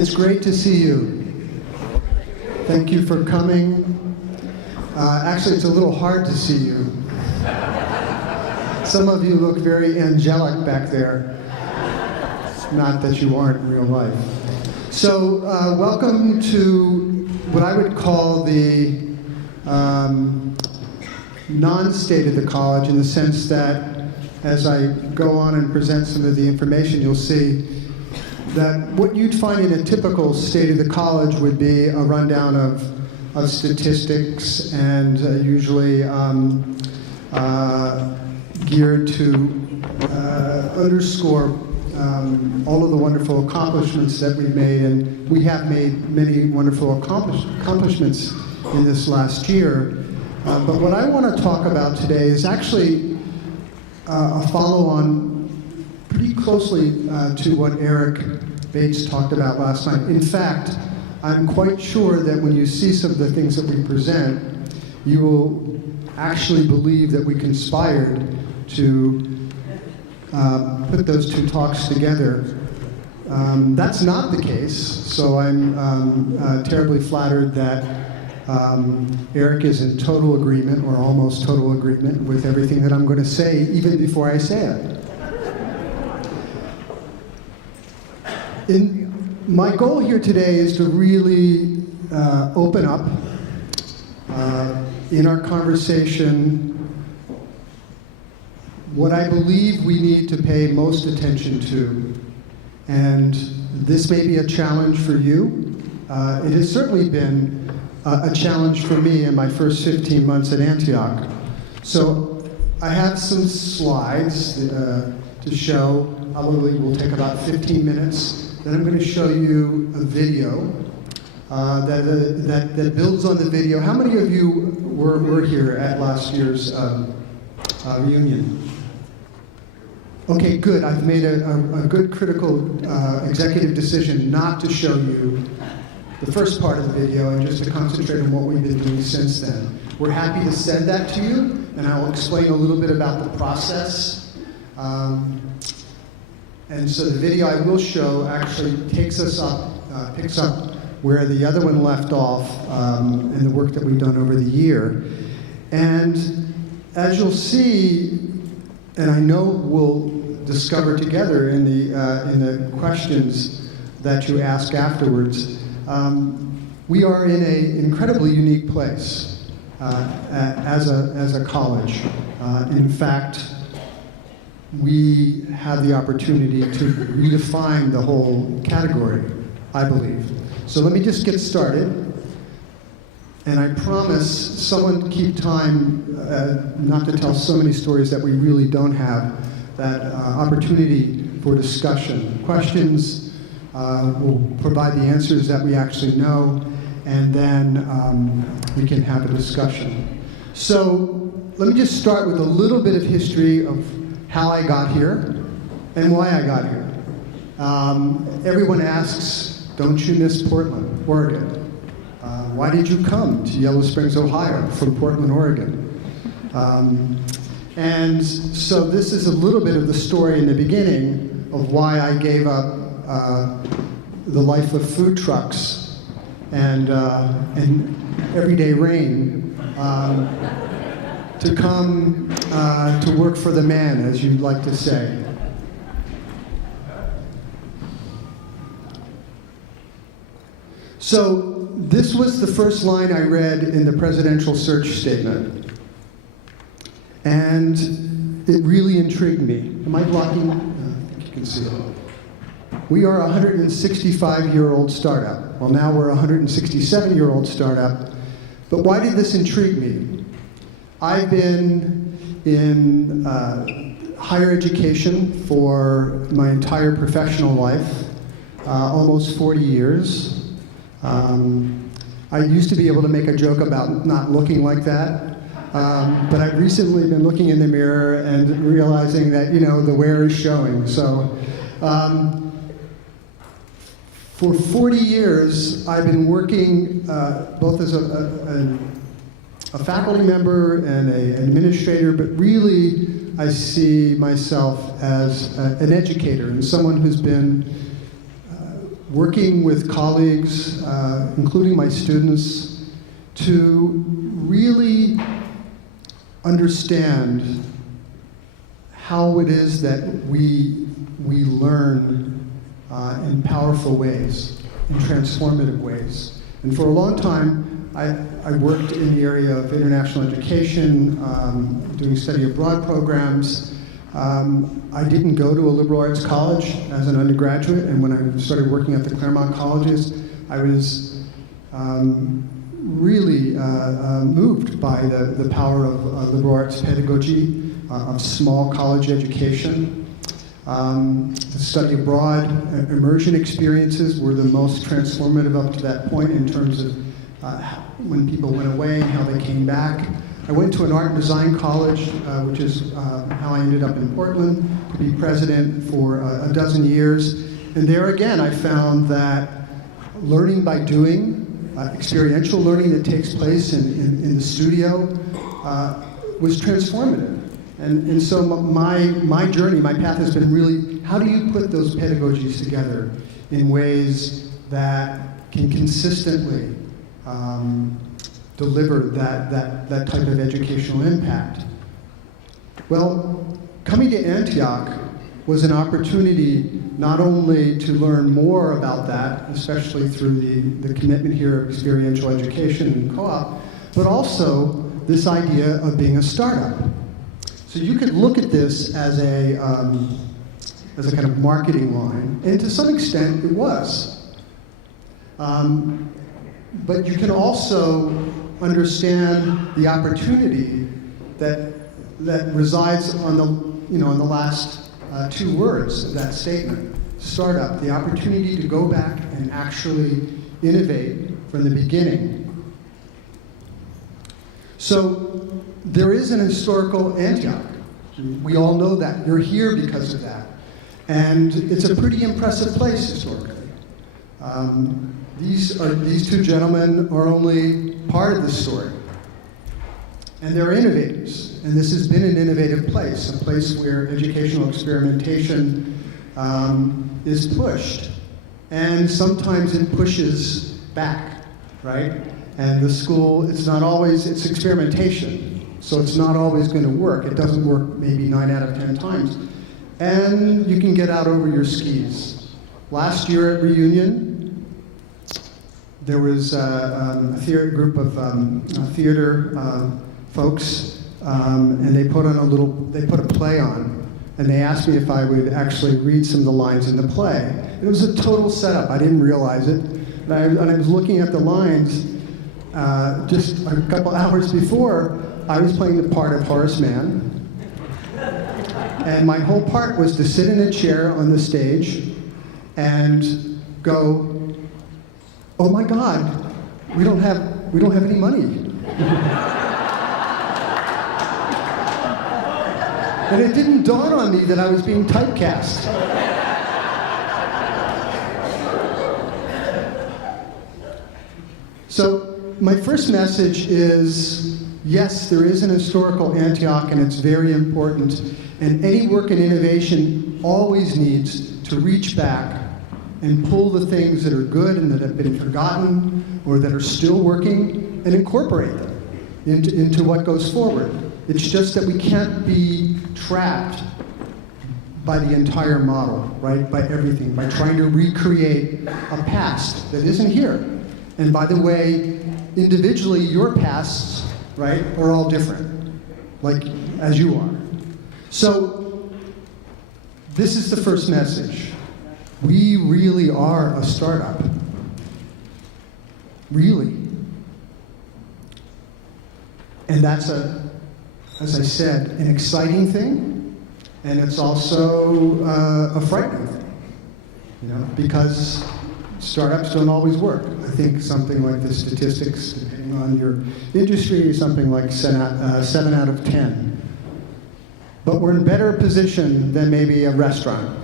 It's great to see you. Thank you for coming. Actually, it's a little hard to see you. Some of you look very angelic back there. Not that you aren't in real life. So, welcome to what I would call the non-state of the college, in the sense that as I go on and present some of the information, you'll see that what you'd find in a typical state of the college would be a rundown of statistics, and usually geared to underscore all of the wonderful accomplishments that we've made, and we have made many wonderful accomplishments in this last year. But what I want to talk about today is actually a follow-on pretty closely to what Eric Bates talked about last night. In fact, I'm quite sure that when you see some of the things that we present, you will actually believe that we conspired to put those two talks together. That's not the case, so I'm terribly flattered that Eric is in total agreement, or almost total agreement, with everything that I'm going to say, even before I say it. My goal here today is to really open up in our conversation what I believe we need to pay most attention to. And this may be a challenge for you. It has certainly been a challenge for me in my first 15 months at Antioch. So I have some slides to show. Probably will take about 15 minutes. Then I'm going to show you a video that builds on the video. How many of you were here at last year's reunion? Okay, good. I've made a good critical executive decision not to show you the first part of the video and just to concentrate on what we've been doing since then. We're happy to send that to you, and I will explain a little bit about the process. And so the video I will show actually takes us up, picks up where the other one left off in the work that we've done over the year. And as you'll see, and I know we'll discover together in the questions that you ask afterwards, we are in an incredibly unique place as a college. In fact, we have the opportunity to redefine the whole category, I believe. So let me just get started. And I promise someone keep time not to tell so many stories that we really don't have that opportunity for discussion. Questions will provide the answers that we actually know, and then we can have a discussion. So let me just start with a little bit of history of how I got here and why I got here. Everyone asks, don't you miss Portland, Oregon? Why did you come to Yellow Springs, Ohio from Portland, Oregon? And so this is a little bit of the story in the beginning of why I gave up the life of food trucks and everyday rain to come to work for the man, as you'd like to say. So this was the first line I read in the presidential search statement. And it really intrigued me. Am I blocking? I think you can see it. We are a 165-year-old startup. Well, now we're a 167-year-old startup. But why did this intrigue me? I've been in higher education for my entire professional life, almost 40 years. I used to be able to make a joke about not looking like that, but I've recently been looking in the mirror and realizing that, you know, the wear is showing. So for 40 years, I've been working both as a faculty member and an administrator, but really I see myself as an educator and someone who's been working with colleagues, including my students, to really understand how it is that we learn in powerful ways, in transformative ways. And for a long time, I worked in the area of international education, doing study abroad programs. I didn't go to a liberal arts college as an undergraduate, and when I started working at the Claremont colleges, I was really moved by the power of liberal arts pedagogy, of small college education. The study abroad, immersion experiences were the most transformative up to that point in terms of when people went away and how they came back. I went to an art and design college, which is how I ended up in Portland, to be president for a dozen years. And there again, I found that learning by doing, experiential learning that takes place in the studio, was transformative. And so my journey, my path has been really, how do you put those pedagogies together in ways that can consistently deliver that type of educational impact? Well, coming to Antioch was an opportunity not only to learn more about that, especially through the commitment here of experiential education and co-op, but also this idea of being a startup. So you could look at this as a kind of marketing line, and to some extent it was. But you can also understand the opportunity that resides on the last two words of that statement: startup. The opportunity to go back and actually innovate from the beginning. So there is an historical Antioch. We all know that. You're here because of that. And it's a pretty impressive place historically. These two gentlemen are only part of the story. And they're innovators. And this has been an innovative place, a place where educational experimentation is pushed. And sometimes it pushes back, right? And the school, it's experimentation, so it's not always going to work. It doesn't work maybe 9 out of 10 times. And you can get out over your skis. Last year at Reunion, there was a group of theater folks, and they put a play on, and they asked me if I would actually read some of the lines in the play. It was a total setup. I didn't realize it. And I was looking at the lines. Just a couple hours before, I was playing the part of Horace Mann. And my whole part was to sit in a chair on the stage and go, oh my God, we don't have any money. And it didn't dawn on me that I was being typecast. So my first message is, yes, there is an historical Antioch, and it's very important. And any work in innovation always needs to reach back and pull the things that are good and that have been forgotten or that are still working and incorporate them into what goes forward. It's just that we can't be trapped by the entire model, right? By everything, by trying to recreate a past that isn't here. And by the way, individually, your pasts, right, are all different, like as you are. So this is the first message. We really are a startup. Really. And that's as I said, an exciting thing, and it's also a frightening thing, because startups don't always work. I think something like the statistics, depending on your industry, is something like 7 out of 10. But we're in better position than maybe a restaurant.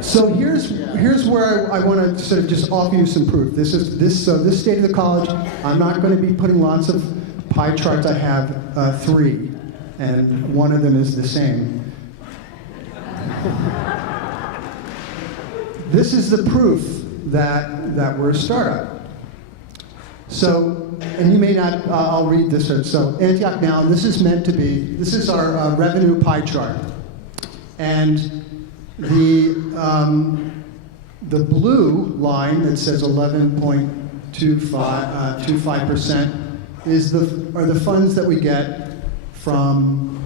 So here's where I want to sort of just offer you some proof. This state of the college. I'm not going to be putting lots of pie charts. I have 3, and one of them is the same. This is the proof that we're a startup. So, and you may not, I'll read this. So, Antioch Now, this is meant to be, this is our revenue pie chart. And the blue line that says 11.25% are the funds that we get from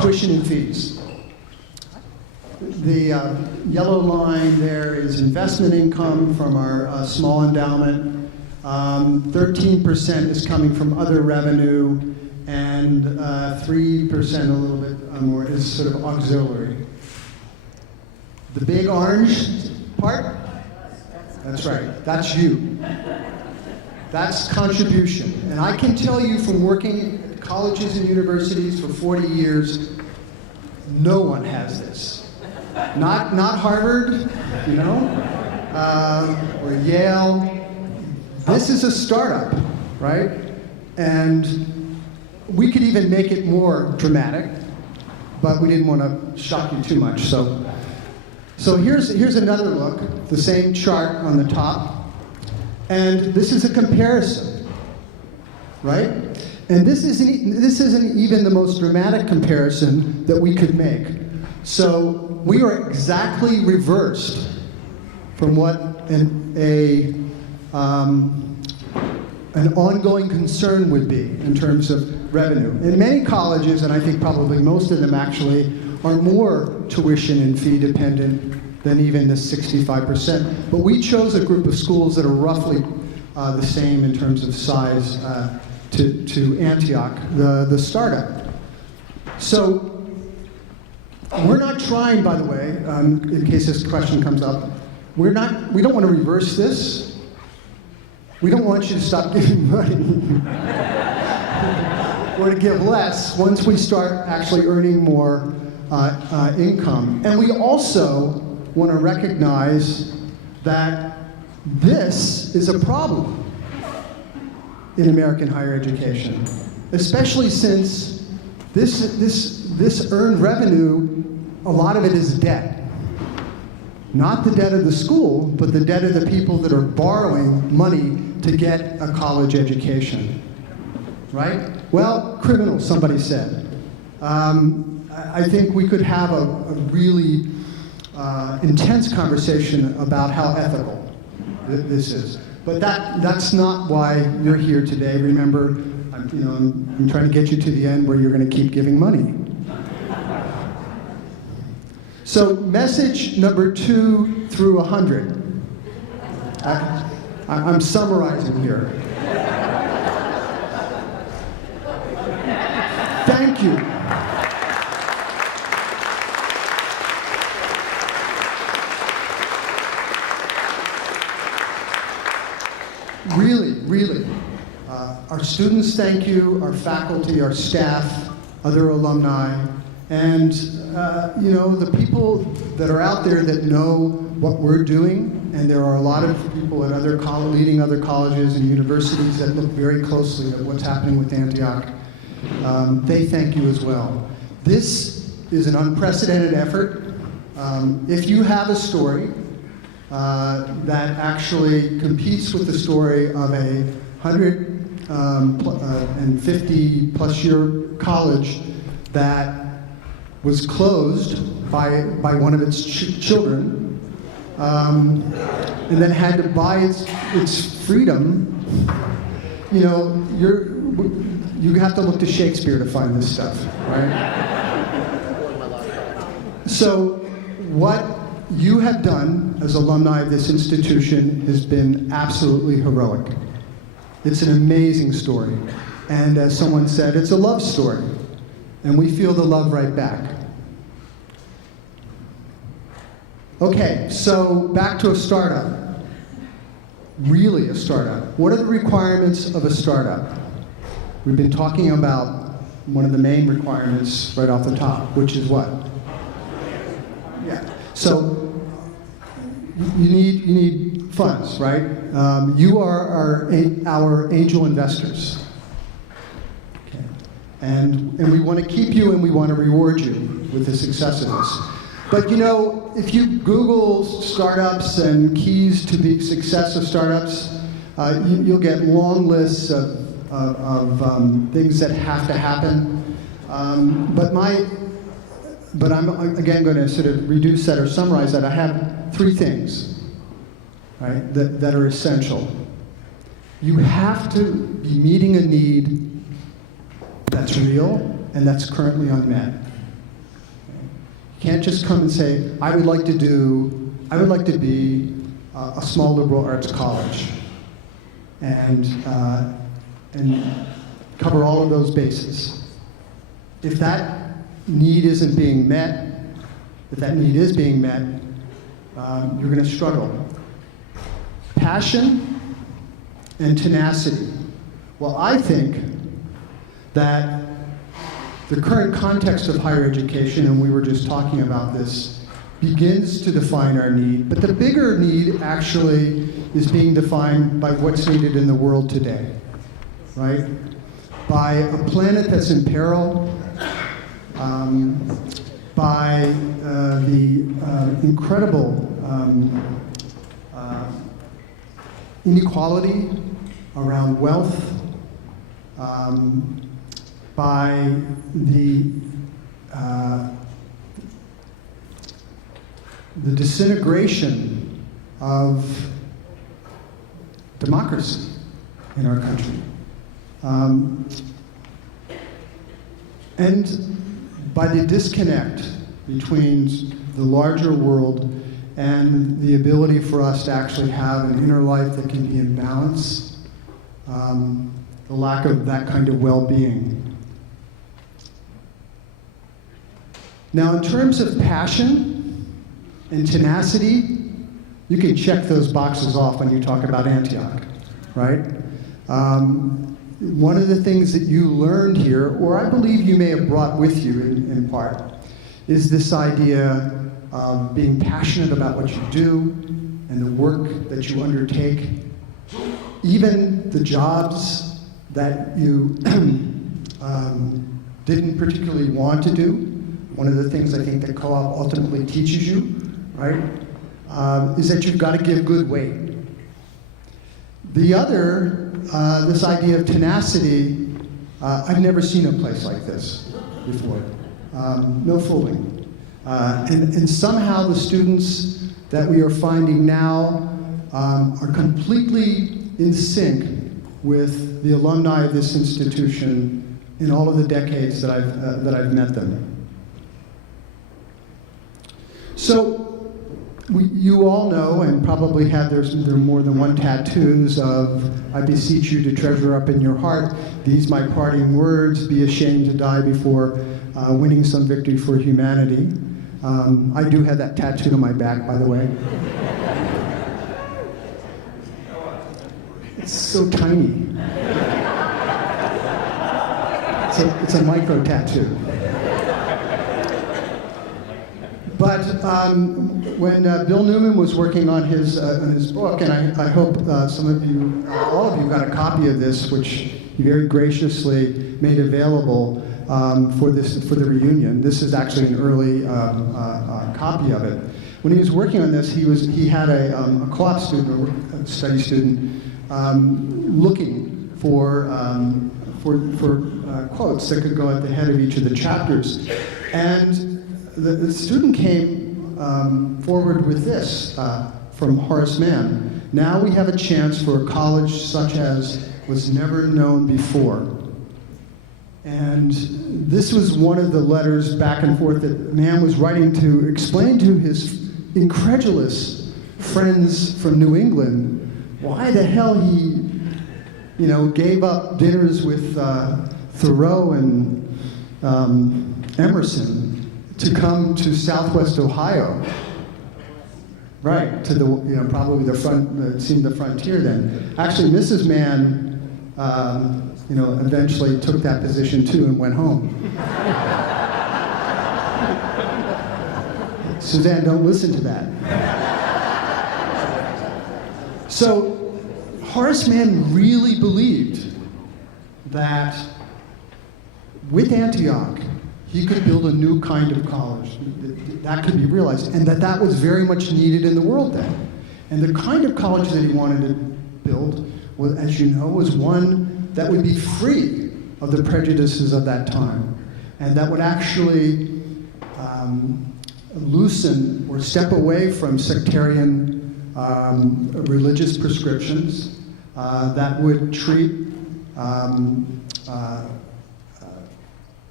tuition and fees. The yellow line there is investment income from our small endowment. 13% is coming from other revenue, and 3%, a little bit more, is sort of auxiliary. The big orange part? That's right, that's you. That's contribution. And I can tell you from working at colleges and universities for 40 years, no one has this. Not Harvard, you know, or Yale. This is a startup, right? And we could even make it more dramatic, but we didn't want to shock you too much. So here's another look, the same chart on the top. And this is a comparison, right? And this isn't even the most dramatic comparison that we could make. So we are exactly reversed from what an ongoing concern would be in terms of revenue. And many colleges, and I think probably most of them actually, are more tuition and fee dependent than even the 65%. But we chose a group of schools that are roughly the same in terms of size to Antioch, the startup. So we're not trying, by the way, in case this question comes up, we don't want to reverse this. We don't want you to stop giving money or to give less once we start actually earning more income. And we also want to recognize that this is a problem in American higher education, especially since this earned revenue, a lot of it is debt. Not the debt of the school, but the debt of the people that are borrowing money to get a college education, right? Well, criminal, somebody said. I think we could have a really intense conversation about how ethical this is. But that's not why you're here today. Remember, I'm trying to get you to the end where you're going to keep giving money. So message number 2 through 100. I'm summarizing here. Thank you. Really. Our students thank you, our faculty, our staff, other alumni, and the people that are out there that know what we're doing, and there are a lot of people at leading other colleges and universities that look very closely at what's happening with Antioch. They thank you as well. This is an unprecedented effort. If you have a story that actually competes with the story of a 150 plus year college that was closed by one of its children, and then had to buy its freedom, you have to look to Shakespeare to find this stuff, right? So what you have done as alumni of this institution has been absolutely heroic. It's an amazing story. And as someone said, it's a love story. And we feel the love right back. Okay, so back to a startup. Really a startup. What are the requirements of a startup? We've been talking about one of the main requirements right off the top, which is what? Yeah. So you need funds, right? You are our angel investors. Okay. And we want to keep you and we want to reward you. with the success of this. But you know, if you Google startups and keys to the success of startups, you'll get long lists of things that have to happen. But I'm again going to sort of reduce that or summarize that. I have 3 things, right, that are essential. You have to be meeting a need that's real and that's currently unmet. You can't just come and say, I would like to be a small liberal arts college and cover all of those bases. If that need isn't being met, if that need is being met, you're going to struggle. Passion and tenacity. Well, I think that the current context of higher education, and we were just talking about this, begins to define our need, but the bigger need actually is being defined by what's needed in the world today, right? By a planet that's in peril, by the incredible inequality around wealth, by the disintegration of democracy in our country. And by the disconnect between the larger world and the ability for us to actually have an inner life that can be in balance, the lack of that kind of well-being. Now, in terms of passion and tenacity, you can check those boxes off when you talk about Antioch, right? One of the things that you learned here, or I believe you may have brought with you in part, is this idea of being passionate about what you do and the work that you undertake, even the jobs that you didn't particularly want to do. One of the things I think that co-op ultimately teaches you, right, is that you've got to give good weight. The other, this idea of tenacity, I've never seen a place like this before. No fooling. And somehow the students that we are finding now are completely in sync with the alumni of this institution in all of the decades that I've met them. So you all know and probably have there are more than one tattoos of "I beseech you to treasure up in your heart these my parting words, be ashamed to die before winning some victory for humanity." I do have that tattooed on my back, by the way. It's so tiny. It's a micro tattoo. But when Bill Newman was working on his book, and I hope some of you, all of you, got a copy of this, which he very graciously made available for the reunion. This is actually an early copy of it. When he was working on this, he had a co-op student, a study student, looking for quotes that could go at the head of each of the chapters, and the student came forward with this from Horace Mann. "Now we have a chance for a college such as was never known before." And this was one of the letters back and forth that Mann was writing to explain to his incredulous friends from New England why the hell he, gave up dinners with Thoreau and Emerson to come to Southwest Ohio, right, to the, probably the front, it seemed the frontier then. Actually, Mrs. Mann, eventually took that position too and went home. Suzanne, don't listen to that. So, Horace Mann really believed that with Antioch, he could build a new kind of college that could be realized, and that was very much needed in the world then. And the kind of college that he wanted to build, was, as you know, was one that would be free of the prejudices of that time, and that would actually loosen or step away from sectarian religious prescriptions, that would treat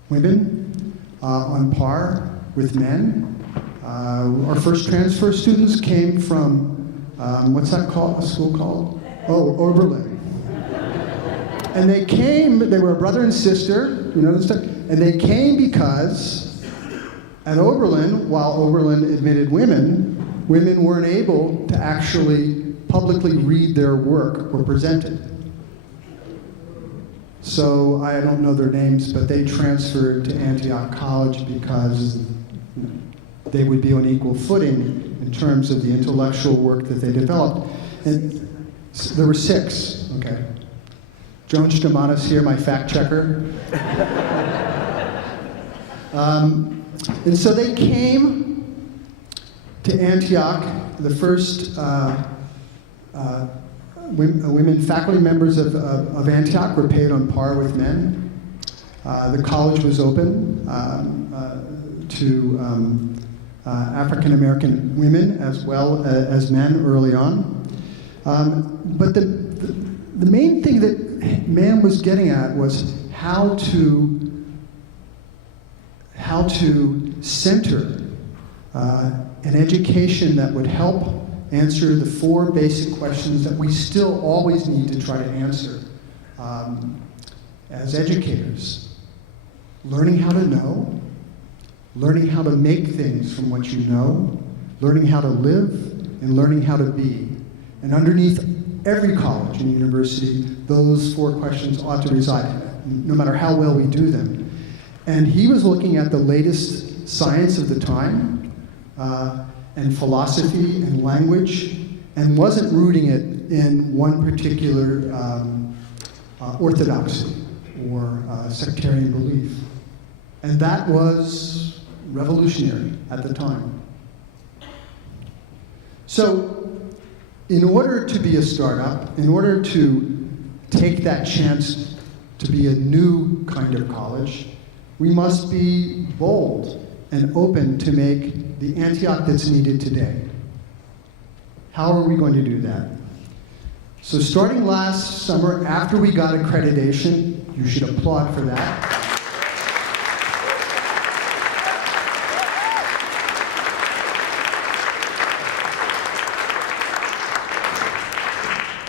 women on par with men. Our first transfer students came from, what's that called, a school called? Oh, Oberlin. And they came, they were a brother and sister, you know this stuff, and they came because at Oberlin, while Oberlin admitted women, women weren't able to actually publicly read their work or present it. So I don't know their names, but they transferred to Antioch College because they would be on equal footing in terms of the intellectual work that they developed. And there were 6, okay. Joan Stamana's here, my fact checker. And so they came to Antioch. The first women faculty members of Antioch were paid on par with men. The college was open to African American women as well as men early on. But the main thing that man was getting at was how to center an education that would help answer the 4 basic questions that we still always need to try to answer as educators. Learning how to know, learning how to make things from what you know, learning how to live, and learning how to be. And underneath every college and university, those 4 questions ought to reside, no matter how well we do them. And he was looking at the latest science of the time, and philosophy and language, and wasn't rooting it in one particular orthodoxy or sectarian belief. And that was revolutionary at the time. So, in order to be a startup, in order to take that chance to be a new kind of college, we must be bold and open to make the Antioch that's needed today. How are we going to do that? So starting last summer, after we got accreditation, you should applaud for that.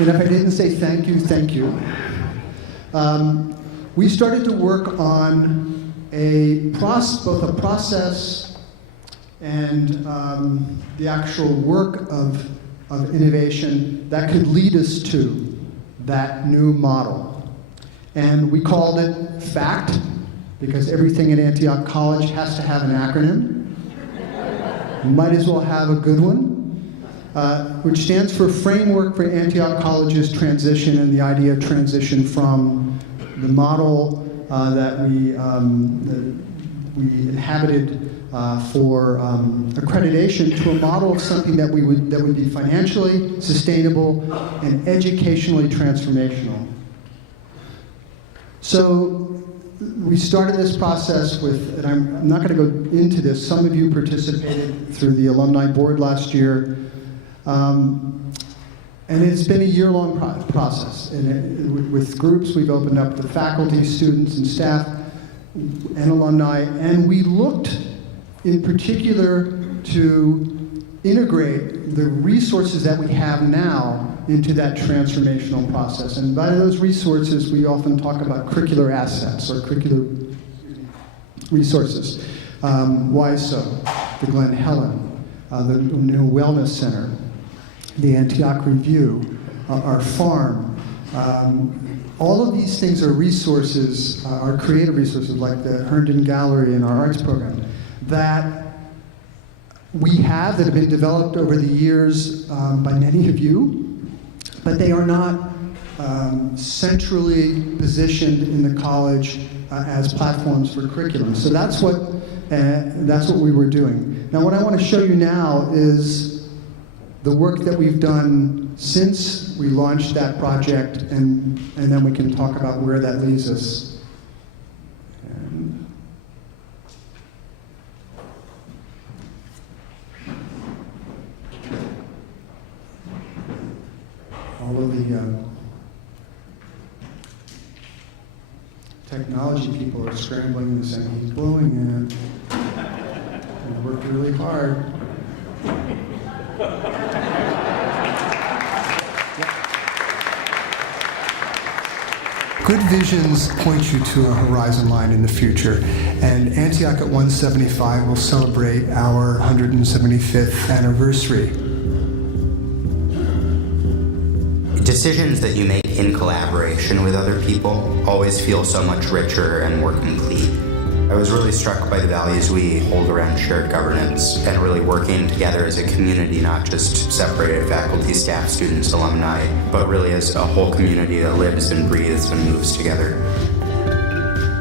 And if I didn't say thank you, thank you. We started to work on both a process and the actual work of innovation that could lead us to that new model. And we called it FACT, because everything at Antioch College has to have an acronym. You might as well have a good one, which stands for Framework for Antioch College's Transition, and the idea of transition from the model that we inhabited for accreditation to a model of something that would be financially sustainable and educationally transformational. So we started this process with, and I'm not going to go into this, some of you participated through the alumni board last year, and it's been a year-long process. And with groups, we've opened up to faculty, students, and staff, and alumni, and we looked in particular to integrate the resources that we have now into that transformational process. And by those resources, we often talk about curricular assets or curricular resources. Why so? The Glen Helen, the new Wellness Center, the Antioch Review, our farm. All of these things are resources, are creative resources like the Herndon Gallery and our arts program that we have, that have been developed over the years by many of you, but they are not centrally positioned in the college as platforms for curriculum. So that's what we were doing. Now what I want to show you now is the work that we've done since we launched that project, and then we can talk about where that leads us. And all of the technology people are scrambling and saying, he's blowing it. We worked really hard. Good visions point you to a horizon line in the future, and Antioch at 175 will celebrate our 175th anniversary. Decisions that you make in collaboration with other people always feel so much richer and more complete. I was really struck by the values we hold around shared governance and really working together as a community, not just separated faculty, staff, students, alumni, but really as a whole community that lives and breathes and moves together.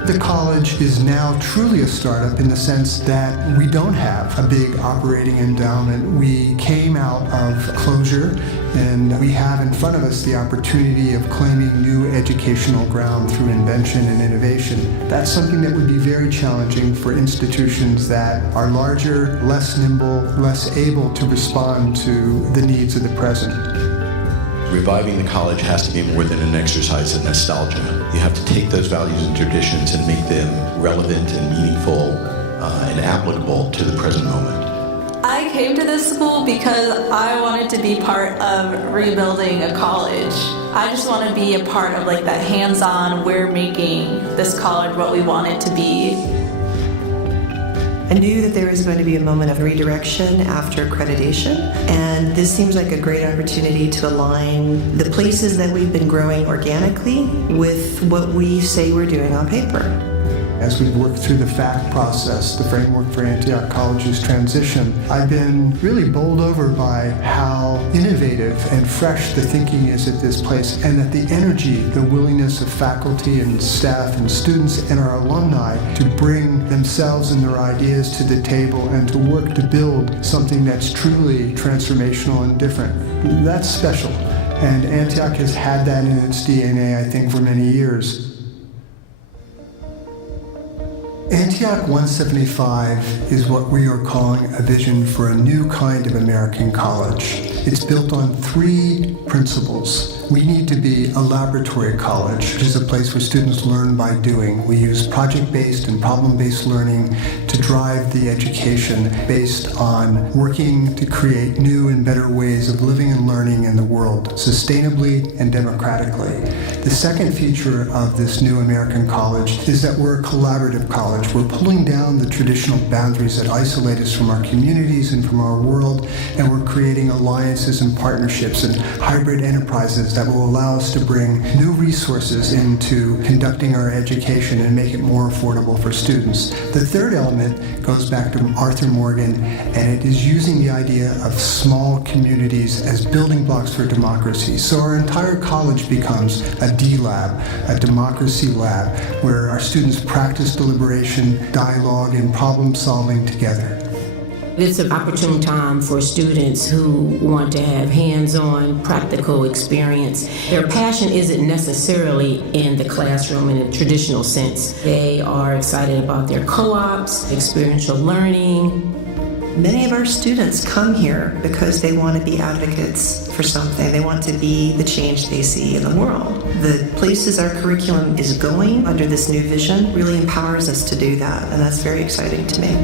The college is now truly a startup in the sense that we don't have a big operating endowment. We came out of closure, and we have in front of us the opportunity of claiming new educational ground through invention and innovation. That's something that would be very challenging for institutions that are larger, less nimble, less able to respond to the needs of the present. Reviving the college has to be more than an exercise in nostalgia. You have to take those values and traditions and make them relevant and meaningful and applicable to the present moment. I came to this school because I wanted to be part of rebuilding a college. I just want to be a part of like that hands-on, we're making this college what we want it to be. I knew that there was going to be a moment of redirection after accreditation, and this seems like a great opportunity to align the places that we've been growing organically with what we say we're doing on paper. As we've worked through the FACT process, the Framework for Antioch College's transition, I've been really bowled over by how innovative and fresh the thinking is at this place, and that the energy, the willingness of faculty and staff and students and our alumni to bring themselves and their ideas to the table and to work to build something that's truly transformational and different. That's special. And Antioch has had that in its DNA, I think, for many years. Antioch 175 is what we are calling a vision for a new kind of American college. It's built on three principles. We need to be a laboratory college, which is a place where students learn by doing. We use project-based and problem-based learning to drive the education based on working to create new and better ways of living and learning in the world, sustainably and democratically. The second feature of this new American college is that we're a collaborative college. We're pulling down the traditional boundaries that isolate us from our communities and from our world, and we're creating alliances and partnerships and hybrid enterprises that will allow us to bring new resources into conducting our education and make it more affordable for students. The third element goes back to Arthur Morgan, and it is using the idea of small communities as building blocks for democracy. So our entire college becomes a D-Lab, a democracy lab, where our students practice deliberation, dialogue, and problem solving together. It's an opportune time for students who want to have hands-on, practical experience. Their passion isn't necessarily in the classroom in a traditional sense. They are excited about their co-ops, experiential learning. Many of our students come here because they want to be advocates for something. They want to be the change they see in the world. The places our curriculum is going under this new vision really empowers us to do that, and that's very exciting to me.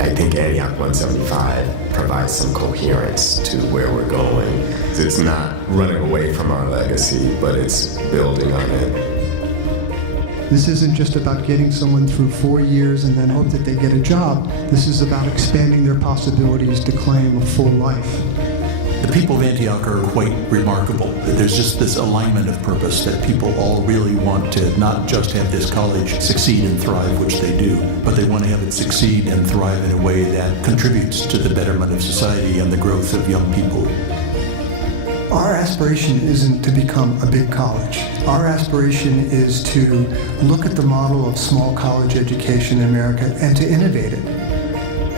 I think Antioch 175 provides some coherence to where we're going. It's not running away from our legacy, but it's building on it. This isn't just about getting someone through 4 years and then hope that they get a job. This is about expanding their possibilities to claim a full life. The people of Antioch are quite remarkable. There's just this alignment of purpose that people all really want to not just have this college succeed and thrive, which they do, but they want to have it succeed and thrive in a way that contributes to the betterment of society and the growth of young people. Our aspiration isn't to become a big college. Our aspiration is to look at the model of small college education in America and to innovate it.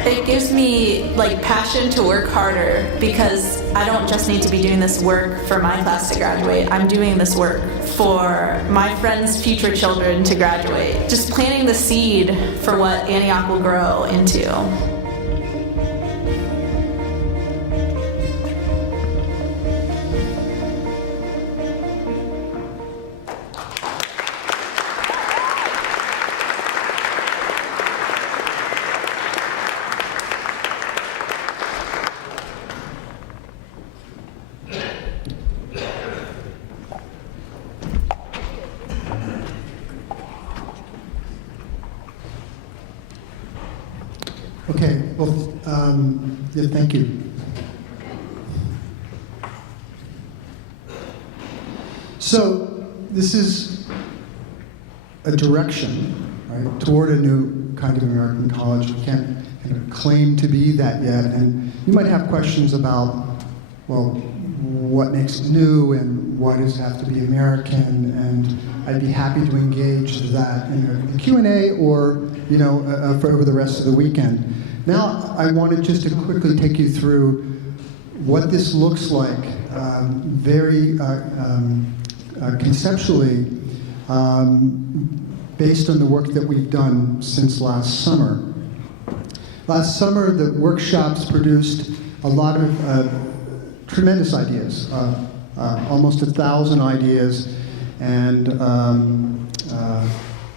It gives me passion to work harder because I don't just need to be doing this work for my class to graduate. I'm doing this work for my friends' future children to graduate. Just planting the seed for what Antioch will grow into. Okay, well, yeah, thank you. So this is a direction, right, toward a new kind of American college. We can't kind of claim to be that yet, and you might have questions about, well, what makes it new and why does it have to be American, and I'd be happy to engage that in the Q&A or, for over the rest of the weekend. Now, I wanted just to quickly take you through what this looks like, very conceptually, based on the work that we've done since last summer. Last summer, the workshops produced a lot of tremendous ideas, almost 1,000 ideas, and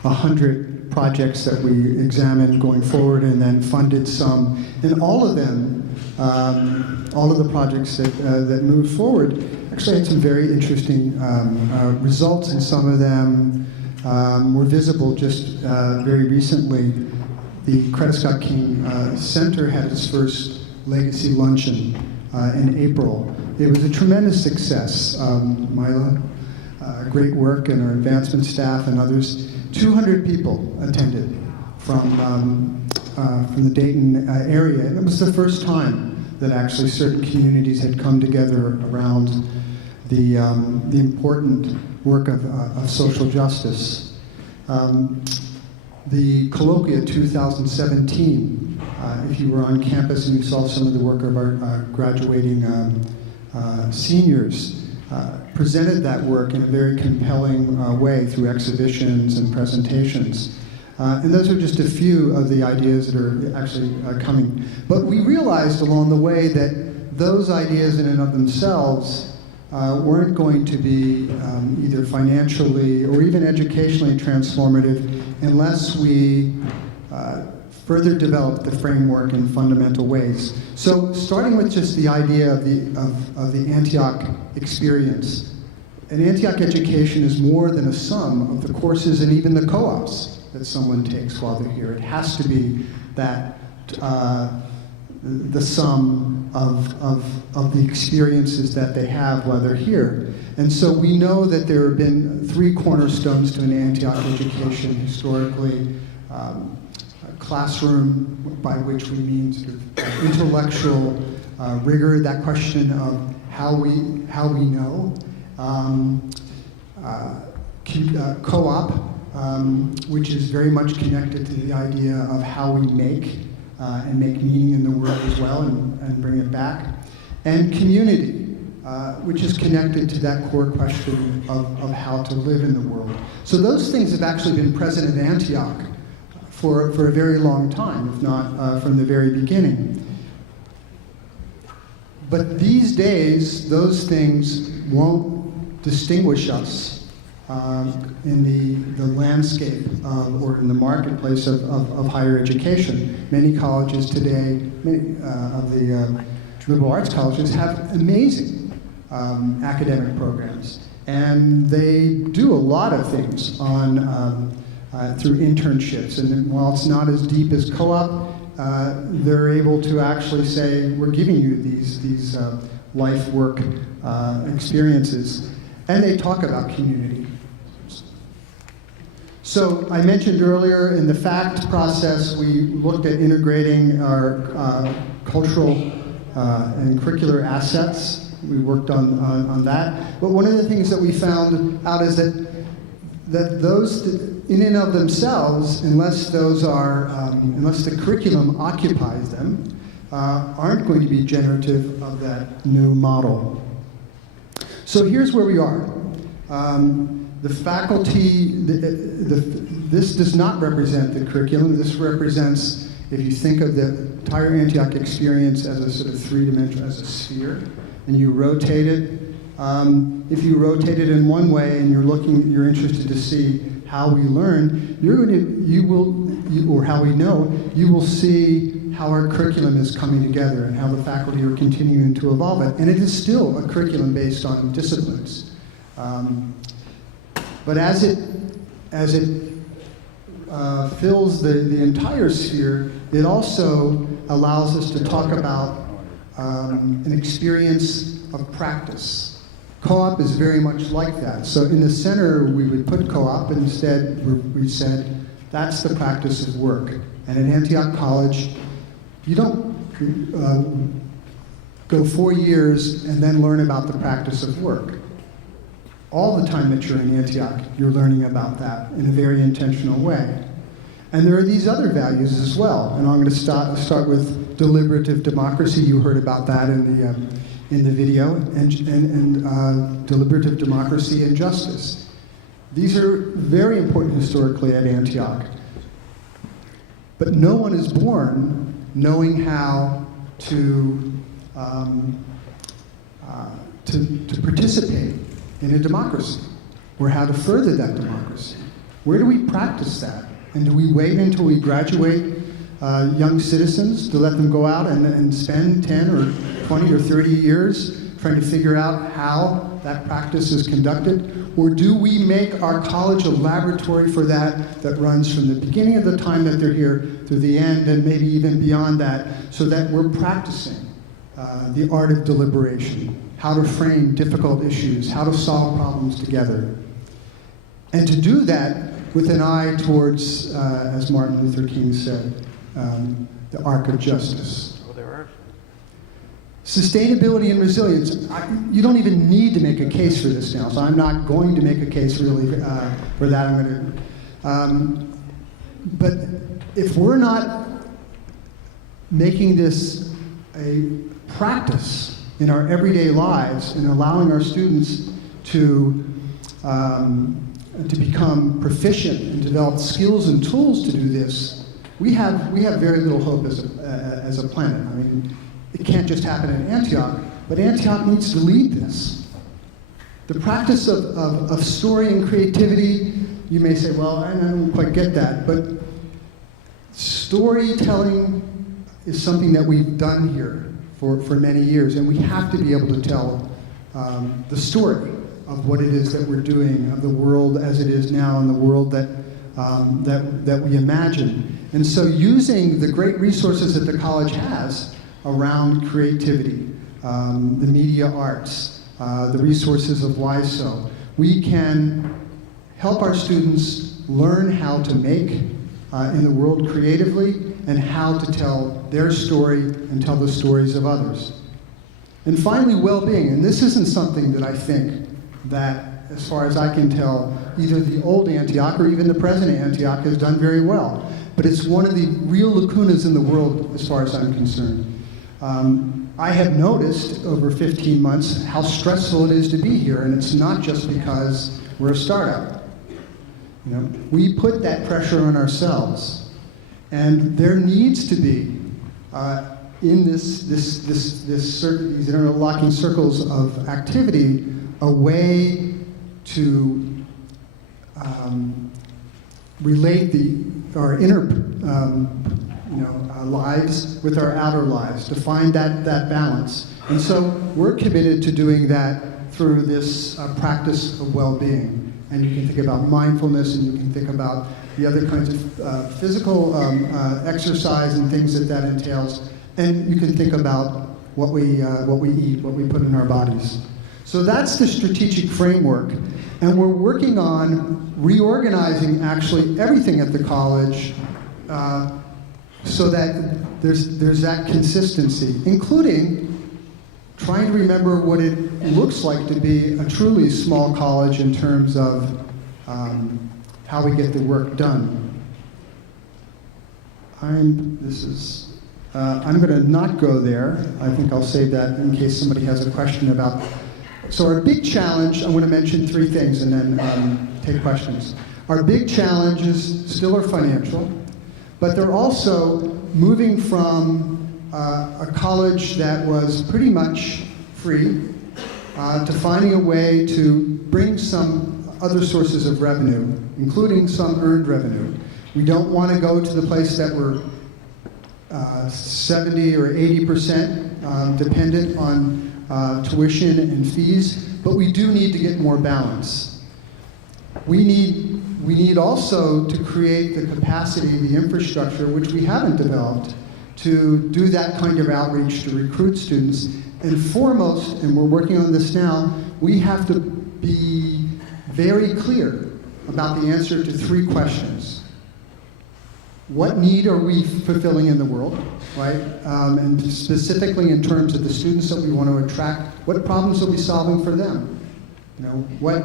100 projects that we examined going forward and then funded some. And all of them, all of the projects that moved forward actually had some very interesting results, and some of them were visible just very recently. The Coretta Scott King Center had its first Legacy Luncheon in April. It was a tremendous success. Mila, great work, and our advancement staff and others. 200 people attended from the Dayton area, and it was the first time that actually certain communities had come together around the important work of social justice. The Colloquia 2017, if you were on campus and you saw some of the work of our graduating seniors, presented that work in a very compelling way through exhibitions and presentations. And those are just a few of the ideas that are actually coming. But we realized along the way that those ideas in and of themselves weren't going to be either financially or even educationally transformative unless we further develop the framework in fundamental ways. So starting with just the idea of the Antioch experience. An Antioch education is more than a sum of the courses and even the co-ops that someone takes while they're here. It has to be that the sum of the experiences that they have while they're here. And so we know that there have been 3 cornerstones to an Antioch education historically. Classroom, by which we mean sort of intellectual rigor, that question of how we know. Co-op, which is very much connected to the idea of how we make and make meaning in the world as well and bring it back. And community, which is connected to that core question of how to live in the world. So those things have actually been present at Antioch for a very long time, if not from the very beginning. But these days, those things won't distinguish us in the landscape or in the marketplace of higher education. Many colleges today, many of the liberal arts colleges have amazing academic programs. And they do a lot of things on through internships. And while it's not as deep as co-op, they're able to actually say, we're giving you these life work experiences. And they talk about community. So I mentioned earlier in the FACT process, we looked at integrating our cultural and curricular assets We worked on that. But one of the things that we found out is that those, in and of themselves, unless the curriculum occupies them, aren't going to be generative of that new model. So here's where we are. The faculty, this does not represent the curriculum. This represents, if you think of the entire Antioch experience as a sort of three-dimensional, as a sphere, and you rotate it. If you rotate it in one way and you're interested to see how we learn, you will see how our curriculum is coming together and how the faculty are continuing to evolve it. And it is still a curriculum based on disciplines. But as it fills the entire sphere, it also allows us to talk about an experience of practice. Co-op is very much like that. So in the center, we would put co-op, and instead we said, that's the practice of work. And at Antioch College, you don't go 4 years and then learn about the practice of work. All the time that you're in Antioch, you're learning about that in a very intentional way. And there are these other values as well. And I'm going to start with deliberative democracy. You heard about that in the video, and deliberative democracy and justice. These are very important historically at Antioch. But no one is born knowing how to participate in a democracy, or how to further that democracy. Where do we practice that? And do we wait until we graduate young citizens to let them go out and spend 10 or 20 or 30 years trying to figure out how that practice is conducted? Or do we make our college a laboratory for that runs from the beginning of the time that they're here through the end, and maybe even beyond that, so that we're practicing the art of deliberation, how to frame difficult issues, how to solve problems together. And to do that with an eye towards, as Martin Luther King said, the arc of justice. Sustainability and resilience. You don't even need to make a case for this now, so I'm not going to make a case really for that. But if we're not making this a practice in our everyday lives and allowing our students to become proficient and develop skills and tools to do this, we have very little hope as a planet. I mean, it can't just happen in Antioch, but Antioch needs to lead this. The practice of story and creativity, you may say, well, I don't quite get that, but storytelling is something that we've done here for many years, and we have to be able to tell the story of what it is that we're doing, of the world as it is now, and the world that we imagine. And so using the great resources that the college has around creativity, the media arts, the resources of WISO, we can help our students learn how to make in the world creatively, and how to tell their story and tell the stories of others. And finally, well-being. And this isn't something that I think that, as far as I can tell, either the old Antioch or even the present Antioch has done very well. But it's one of the real lacunas in the world as far as I'm concerned. I have noticed over 15 months how stressful it is to be here, and it's not just because we're a startup. You know, we put that pressure on ourselves. And there needs to be, in these interlocking circles of activity, a way to relate our inner lives with our outer lives, to find that balance. And so we're committed to doing that through this practice of well-being. And you can think about mindfulness, and you can think about the other kinds of physical exercise and things that entails. And you can think about what we eat, what we put in our bodies. So that's the strategic framework. And we're working on reorganizing actually everything at the college so that there's that consistency, including trying to remember what it looks like to be a truly small college in terms of how we get the work done. I'm going to not go there. I think I'll save that in case somebody has a question about. So our big challenge, I'm going to mention three things and then take questions. Our big challenges still are financial, but they're also moving from a college that was pretty much free to finding a way to bring some other sources of revenue, including some earned revenue. We don't want to go to the place that we're 70 or 80% dependent on tuition and fees, but we do need to get more balance. We need also to create the capacity, the infrastructure, which we haven't developed, to do that kind of outreach to recruit students. And foremost, and we're working on this now, we have to be very clear about the answer to three questions. What need are we fulfilling in the world, right? And specifically in terms of the students that we want to attract, what problems are we solving for them? You know, what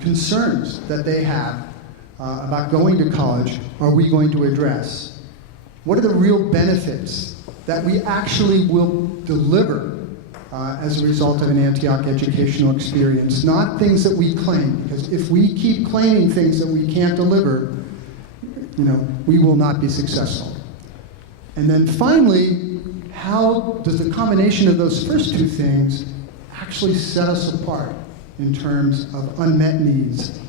concerns that they have about going to college are we going to address? What are the real benefits that we actually will deliver as a result of an Antioch educational experience? Not things that we claim, because if we keep claiming things that we can't deliver, you know, we will not be successful. And then finally, how does the combination of those first two things actually set us apart in terms of unmet needs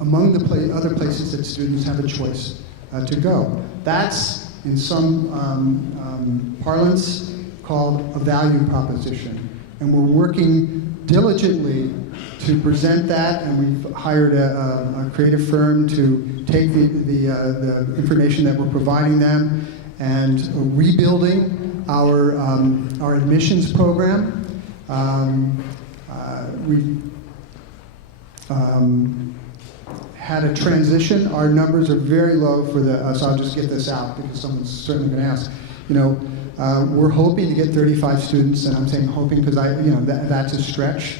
among the other places that students have a choice to go? That's, in some parlance, called a value proposition. And we're working diligently to present that, and we've hired a creative firm to take the information that we're providing them and rebuilding our admissions program. We've had a transition. Our numbers are very low for the, so I'll just get this out because someone's certainly going to ask. You know, we're hoping to get 35 students, and I'm saying hoping because that's a stretch.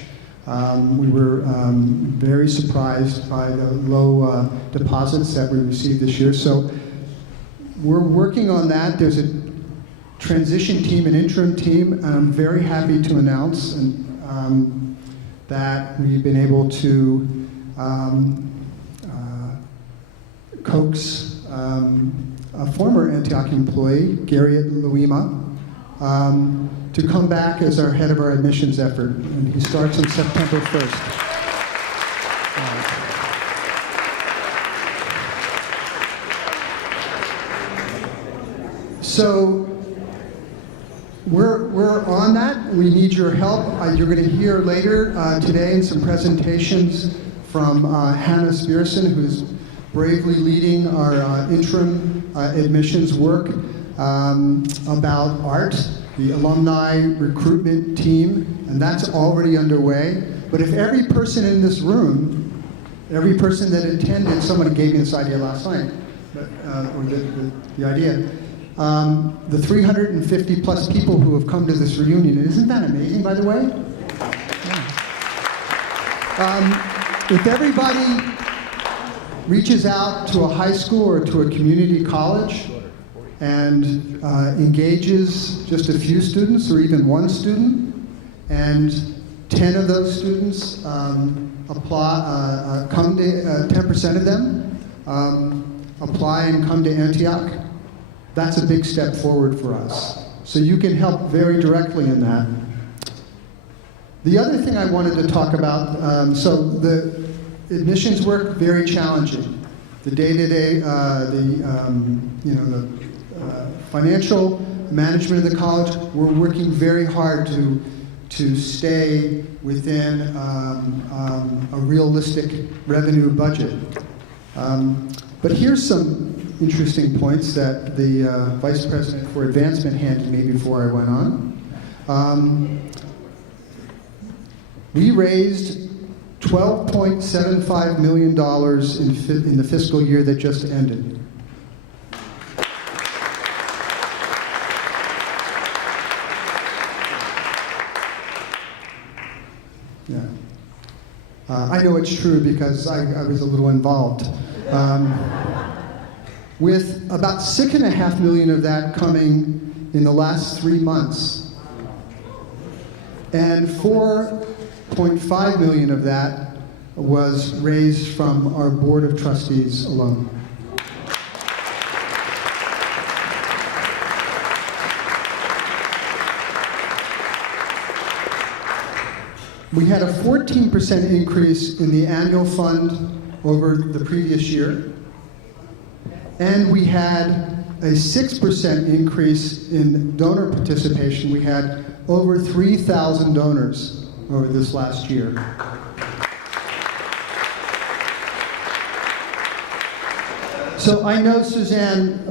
We were very surprised by the low deposits that we received this year. So we're working on that. There's a transition team, an interim team, and I'm very happy to announce that we've been able to coax a former Antioch employee, Garriott Luima, to come back as our head of our admissions effort, and he starts on September 1st. So we're on that. We need your help. You're going to hear later today in some presentations from Hannah Spearson, who's bravely leading our interim admissions work about art, the alumni recruitment team, and that's already underway. But if every person in this room, every person that attended, someone gave me this idea last night, or the idea, the 350 plus people who have come to this reunion, and isn't that amazing, by the way? Yeah. If everybody reaches out to a high school or to a community college and engages just a few students or even one student, and 10 of those students apply, come to 10% of them apply and come to Antioch, that's a big step forward for us. So you can help very directly in that. The other thing I wanted to talk about, so the admissions work, very challenging. The day-to-day, the financial management of the college, we're working very hard to stay within a realistic revenue budget. But here's some interesting points that the Vice President for Advancement handed me before I went on. We raised $12.75 million in the fiscal year that just ended. I know it's true because I was a little involved. With about $6.5 million of that coming in the last 3 months, and $4.5 million of that was raised from our Board of Trustees alone. We had a 14% increase in the annual fund over the previous year, and we had a 6% increase in donor participation. We had over 3,000 donors over this last year. So I know Suzanne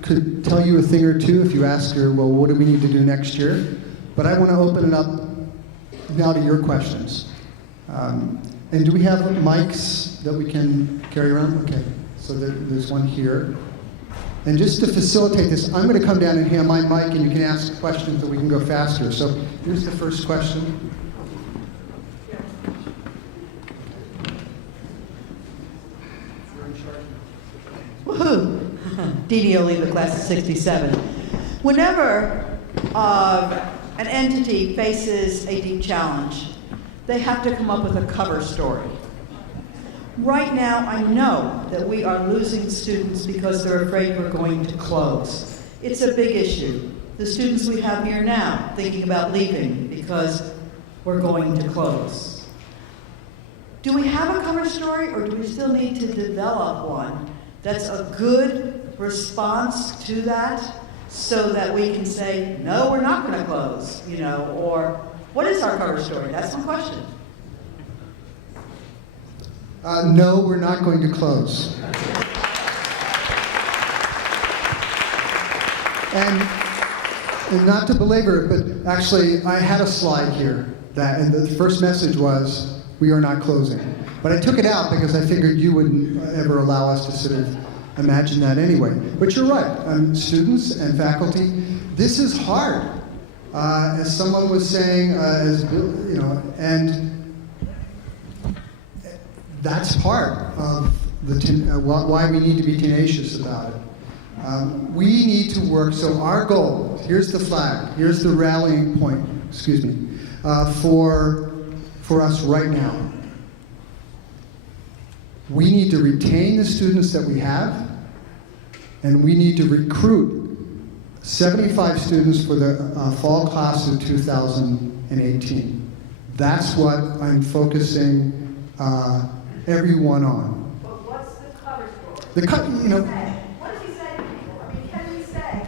could tell you a thing or two if you ask her, well, what do we need to do next year? But I want to open it up now to your questions. And do we have mics that we can carry around? Okay, so there's one here. And just to facilitate this, I'm going to come down and hand my mic, and you can ask questions so we can go faster. So here's the first question. Woohoo! Dee Dee O'Lee, the class of 67. Whenever an entity faces a deep challenge, they have to come up with a cover story. Right now, I know that we are losing students because they're afraid we're going to close. It's a big issue. The students we have here now thinking about leaving because we're going to close. Do we have a cover story, or do we still need to develop one that's a good response to that, so that we can say, no, we're not going to close, you know, or what is our cover story? That's my question. No, we're not going to close. And not to belabor it, but actually I had a slide here, and the first message was, we are not closing. But I took it out because I figured you wouldn't ever allow us to sort of imagine that anyway. But you're right, students and faculty, this is hard. As someone was saying, and that's part of why we need to be tenacious about it. We need to work, so our goal, here's the flag, here's the rallying point, for us right now. We need to retain the students that we have, and we need to recruit 75 students for the fall class of 2018. That's what I'm focusing everyone on. But what's the cover story? What does he say to people? I mean, can we say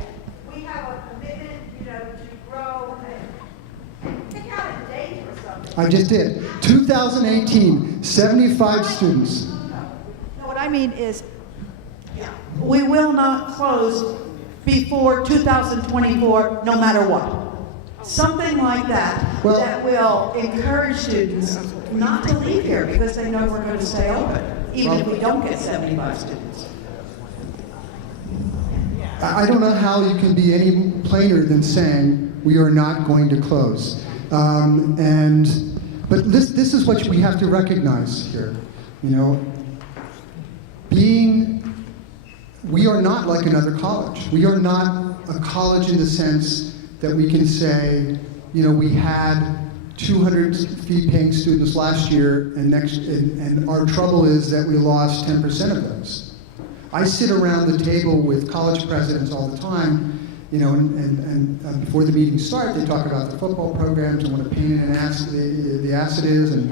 we have a commitment, to grow and pick out a date or something? I just did. 2018, 75 students. No, what I mean is, we will not close before 2024, no matter what. Something like that, that will encourage students not to leave here because they know we're going to stay open, even if we don't get 75 students. I don't know how you can be any plainer than saying we are not going to close. But this is what we have to recognize here. We are not like another college. We are not a college in the sense that we can say, we had 200 fee-paying students last year, and our trouble is that we lost 10% of those. I sit around the table with college presidents all the time, and before the meetings start, they talk about the football programs and what a pain in the ass it is, and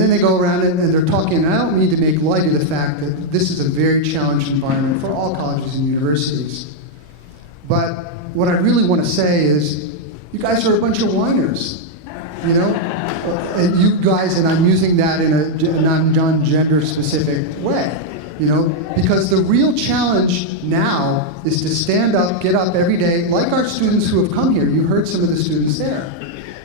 then they go around and they're talking, and I don't need to make light of the fact that this is a very challenged environment for all colleges and universities. But what I really want to say is, you guys are a bunch of whiners, and you guys, and I'm using that in a non-gender specific way, because the real challenge now is to stand up, get up every day, like our students who have come here. You heard some of the students there,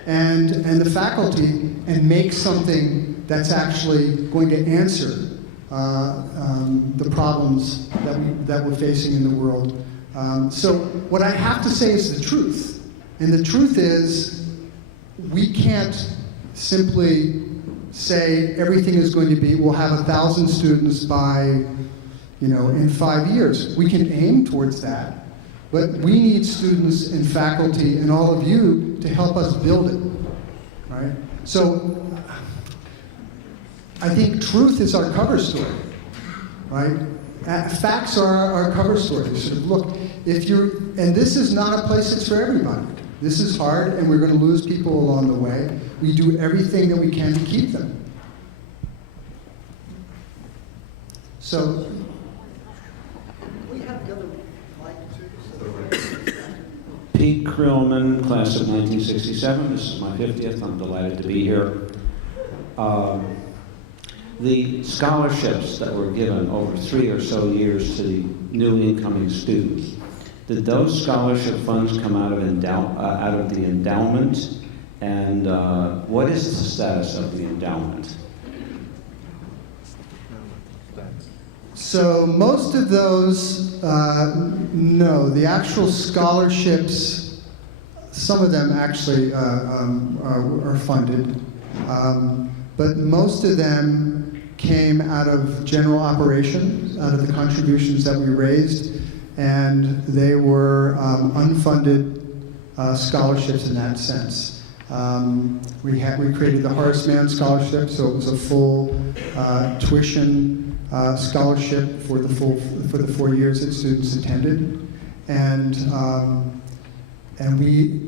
and the faculty, and make something that's actually going to answer the problems that we're facing in the world. So what I have to say is the truth. And the truth is, we can't simply say everything is going to be, we'll have 1,000 students by, in 5 years. We can aim towards that, but we need students and faculty and all of you to help us build it, right? So I think truth is our cover story, right? Facts are our cover story. So look, and this is not a place that's for everybody. This is hard, and we're going to lose people along the way. We do everything that we can to keep them. So, we have the other mic too. Pete Krillman, class of 1967. This is my 50th. I'm delighted to be here. The scholarships that were given over 3 or so years to the new incoming students, did those scholarship funds come out of the endowment? And what is the status of the endowment? So most of those, no. The actual scholarships, some of them actually are funded, but most of them came out of general operations, out of the contributions that we raised, and they were unfunded scholarships in that sense. We created the Horace Mann Scholarship, so it was a full tuition scholarship for the 4 years that students attended, and we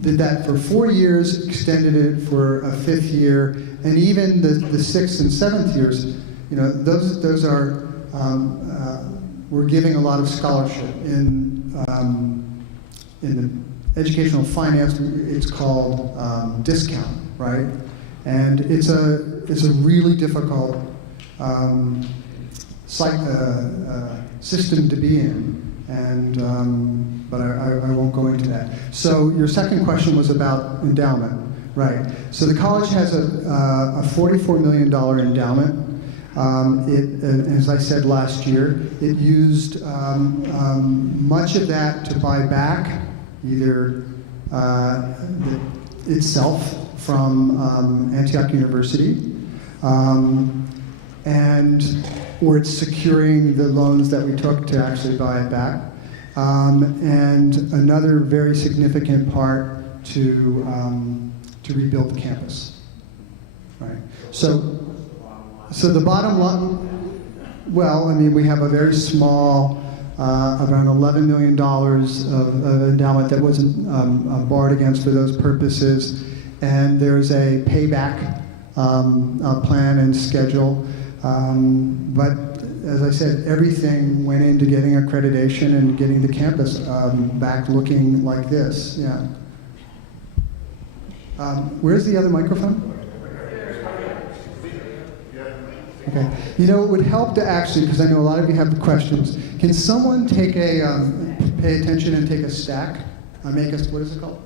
did that for 4 years, extended it for a 5th year, and even the 6th and 7th years. Those are we're giving a lot of scholarship in the educational finance. It's called discount, right? And it's a really difficult system to be in, and but I won't go into that. So your second question was about endowment, right? So the college has a $44 million endowment. As I said last year, it used much of that to buy back either itself from Antioch University, or it's securing the loans that we took to actually buy it back, and another very significant part to rebuild the campus, right? So the bottom line, well, I mean, we have a very small, around $11 million of endowment that wasn't borrowed against for those purposes, and there's a payback plan and schedule. But as I said, everything went into getting accreditation and getting the campus back looking like this. Yeah. Where's the other microphone? Okay. It would help to actually, because I know a lot of you have questions. Can someone take pay attention and take a stack? Make us, what is it called?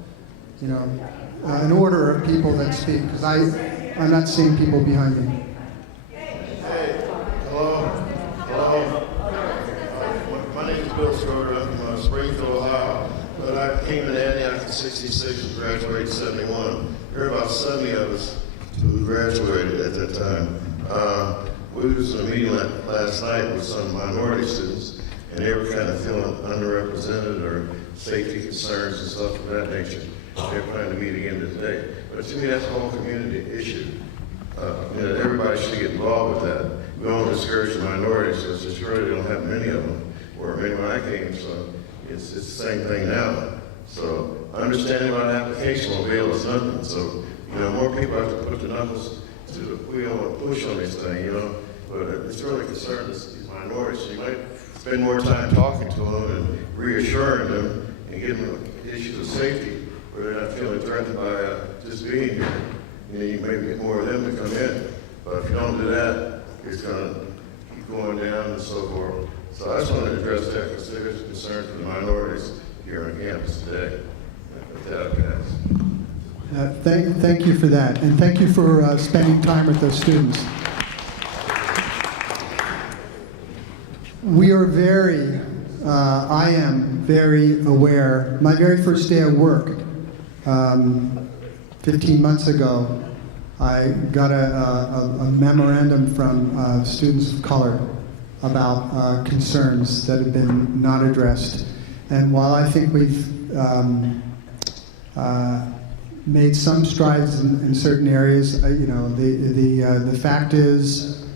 An order of people that speak, because I'm not seeing people behind me. Hello. My name is Bill Schroeder. I'm from Springfield, Ohio. But I came to Antioch in '66 and graduated in '71. There were about 70 of us who graduated at that time. We was in a meeting last night with some minority students, and they were kind of feeling underrepresented or safety concerns and stuff of that nature. They're planning to meet again today. But to me, that's a whole community issue. Everybody should get involved with that. We don't discourage the minorities, because it's really don't have many of them, or many when I came, so it's the same thing now. So understanding about application will avail us nothing. So, more people have to put the knuckles to the wheel and push on this thing, But it's really concerned these minorities. So you might spend more time talking to them and reassuring them and giving them issues of safety where they're not feeling threatened by just being here. You may get more of them to come in. But if you don't do that, it's going to keep going down and so forth. So I just wanted to address that because there is concern for the minorities here on campus today. With that, I'll pass. Thank you for that, and thank you for spending time with those students. We are I am very aware. My very first day of work, 15 months ago, I got a memorandum from students of color about concerns that have been not addressed. And while I think we've made some strides in certain areas, the fact is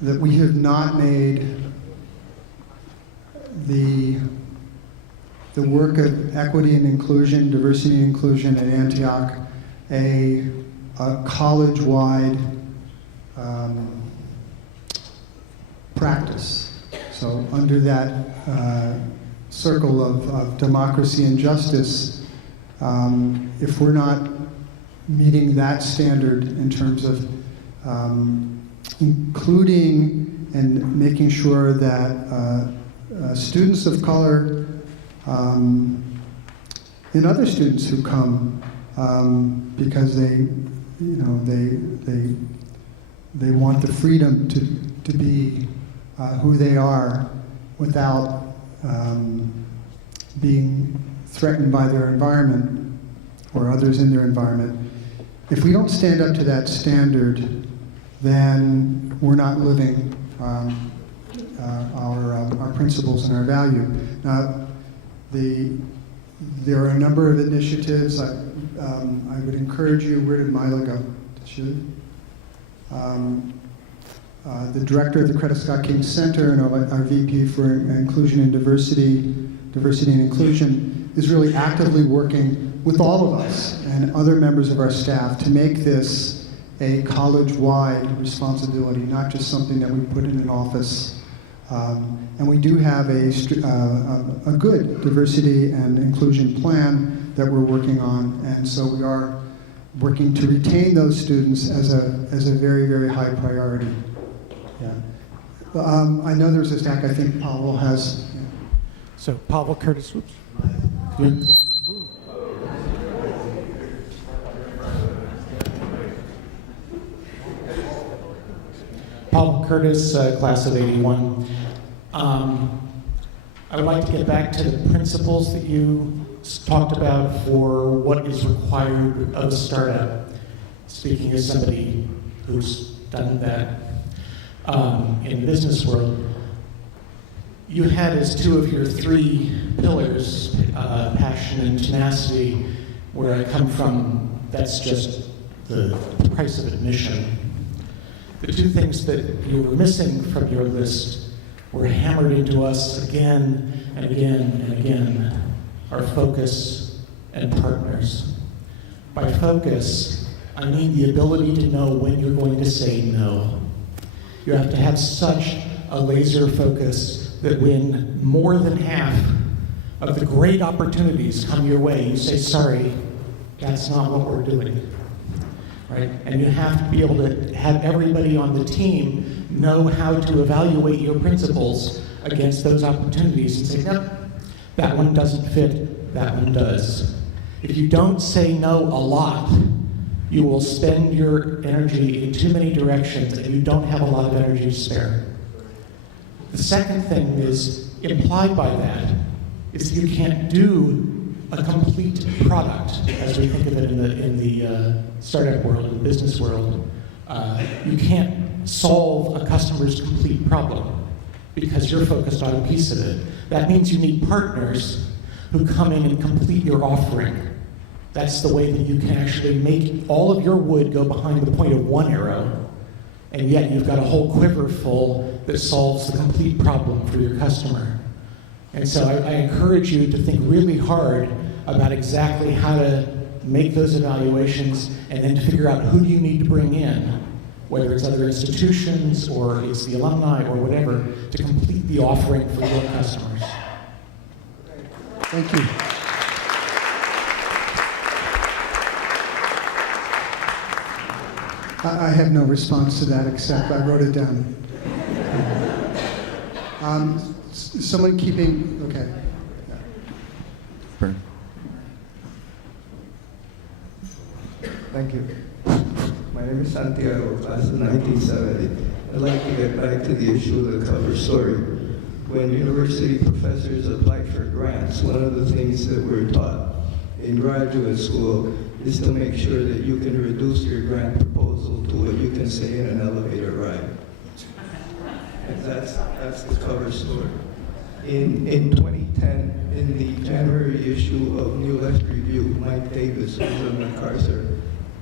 that we have not made the work of equity and inclusion, diversity and inclusion at Antioch, a college-wide practice. So under that circle of democracy and justice, if we're not meeting that standard in terms of including and making sure that students of color and other students who come because they want the freedom to be who they are without being threatened by their environment or others in their environment. If we don't stand up to that standard, then we're not living our principles and our value. Now, there are a number of initiatives. I would encourage you. Where did Mila go? Did she leave? The director of the Coretta Scott King Center and our VP for Inclusion and Diversity and Inclusion is really actively working with all of us and other members of our staff to make this a college-wide responsibility, not just something that we put in an office. And we do have a good diversity and inclusion plan that we're working on, and so we are working to retain those students as a very, very high priority. Yeah. I know there's a stack. I think Pavel has. Yeah. So Pavel Curtis. Whoops. Pavel Curtis, class of '81. I would like to get back to the principles that you talked about for what is required of a startup. Speaking as somebody who's done that in the business world, you had as two of your three pillars, passion and tenacity. Where I come from, that's just the price of admission. The two things that you were missing from your list were hammered into us again and again and again, our focus and partners. By focus, I mean the ability to know when you're going to say no. You have to have such a laser focus that when more than half of the great opportunities come your way, you say, sorry, that's not what we're doing. Right? And you have to be able to have everybody on the team know how to evaluate your principles against those opportunities and say, nope, that one doesn't fit, that one does. If you don't say no a lot, you will spend your energy in too many directions and you don't have a lot of energy to spare. The second thing is, implied by that, is you can't do a complete product, as we think of it in the startup world, in the business world. You can't solve a customer's complete problem because you're focused on a piece of it. That means you need partners who come in and complete your offering. That's the way that you can actually make all of your wood go behind the point of one arrow, and yet you've got a whole quiver full that solves the complete problem for your customer. And so I encourage you to think really hard about exactly how to make those evaluations and then to figure out who do you need to bring in, whether it's other institutions or it's the alumni or whatever, to complete the offering for your customers. Thank you. I have no response to that except I wrote it down. Someone keeping, okay. Thank you. My name is Antioch, class of 1970. I'd like to get back to the issue of the cover story. When university professors apply for grants, one of the things that we're taught in graduate school is to make sure that you can reduce your grant proposal to what you can say in an elevator ride. And that's the cover story. In 2010, in the January issue of New Left Review, Mike Davis, who's a MacArthur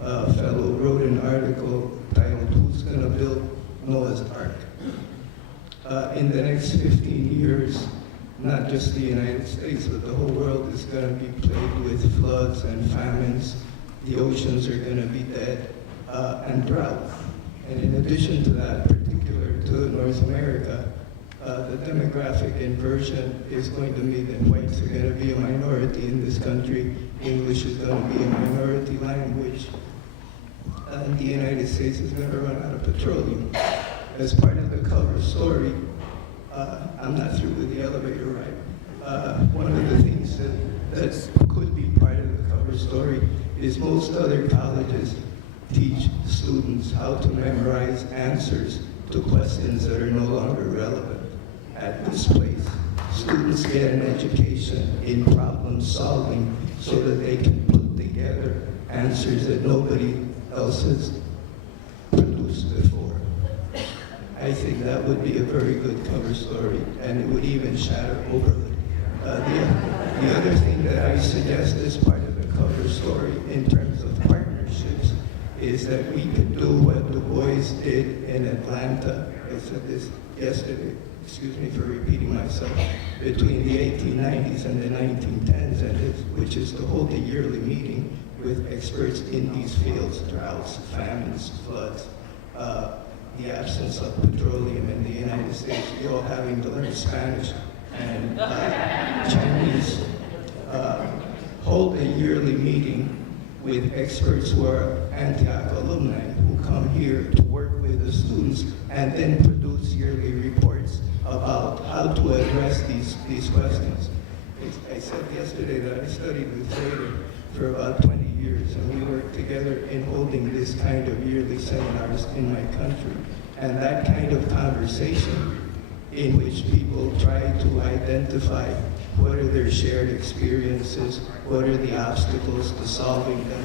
fellow, wrote an article titled, "Who's Gonna Build Noah's Ark?" In the next 15 years, not just the United States, but the whole world is going to be plagued with floods and famines. The oceans are going to be dead, and drought. And in addition to that, particular to North America, the demographic inversion is going to mean that whites are going to be a minority in this country. English is going to be a minority language. And the United States is going to run out of petroleum. As part of the cover story, I'm not through with the elevator ride. One of the things that could be part of the cover story is most other colleges teach students how to memorize answers to questions that are no longer relevant. At this place, students get an education in problem solving so that they can put together answers that nobody else has produced before. I think that would be a very good cover story, and it would even shatter Oberlin. The other thing that I suggest as part of the cover story in terms of partnerships is that we could do what Du Bois did in Atlanta. I said this yesterday, excuse me for repeating myself, between the 1890s and the 1910s, which is to hold a yearly meeting with experts in these fields, droughts, famines, floods, the absence of petroleum in the United States, we all having to learn Spanish and Chinese, hold a yearly meeting with experts who are Antioch alumni who come here to work with the students and then produce yearly reports about how to address these questions. I said yesterday that I studied with Frater for about 20 years, and we worked together in holding this kind of yearly seminars in my country. And that kind of conversation in which people try to identify what are their shared experiences, what are the obstacles to solving them,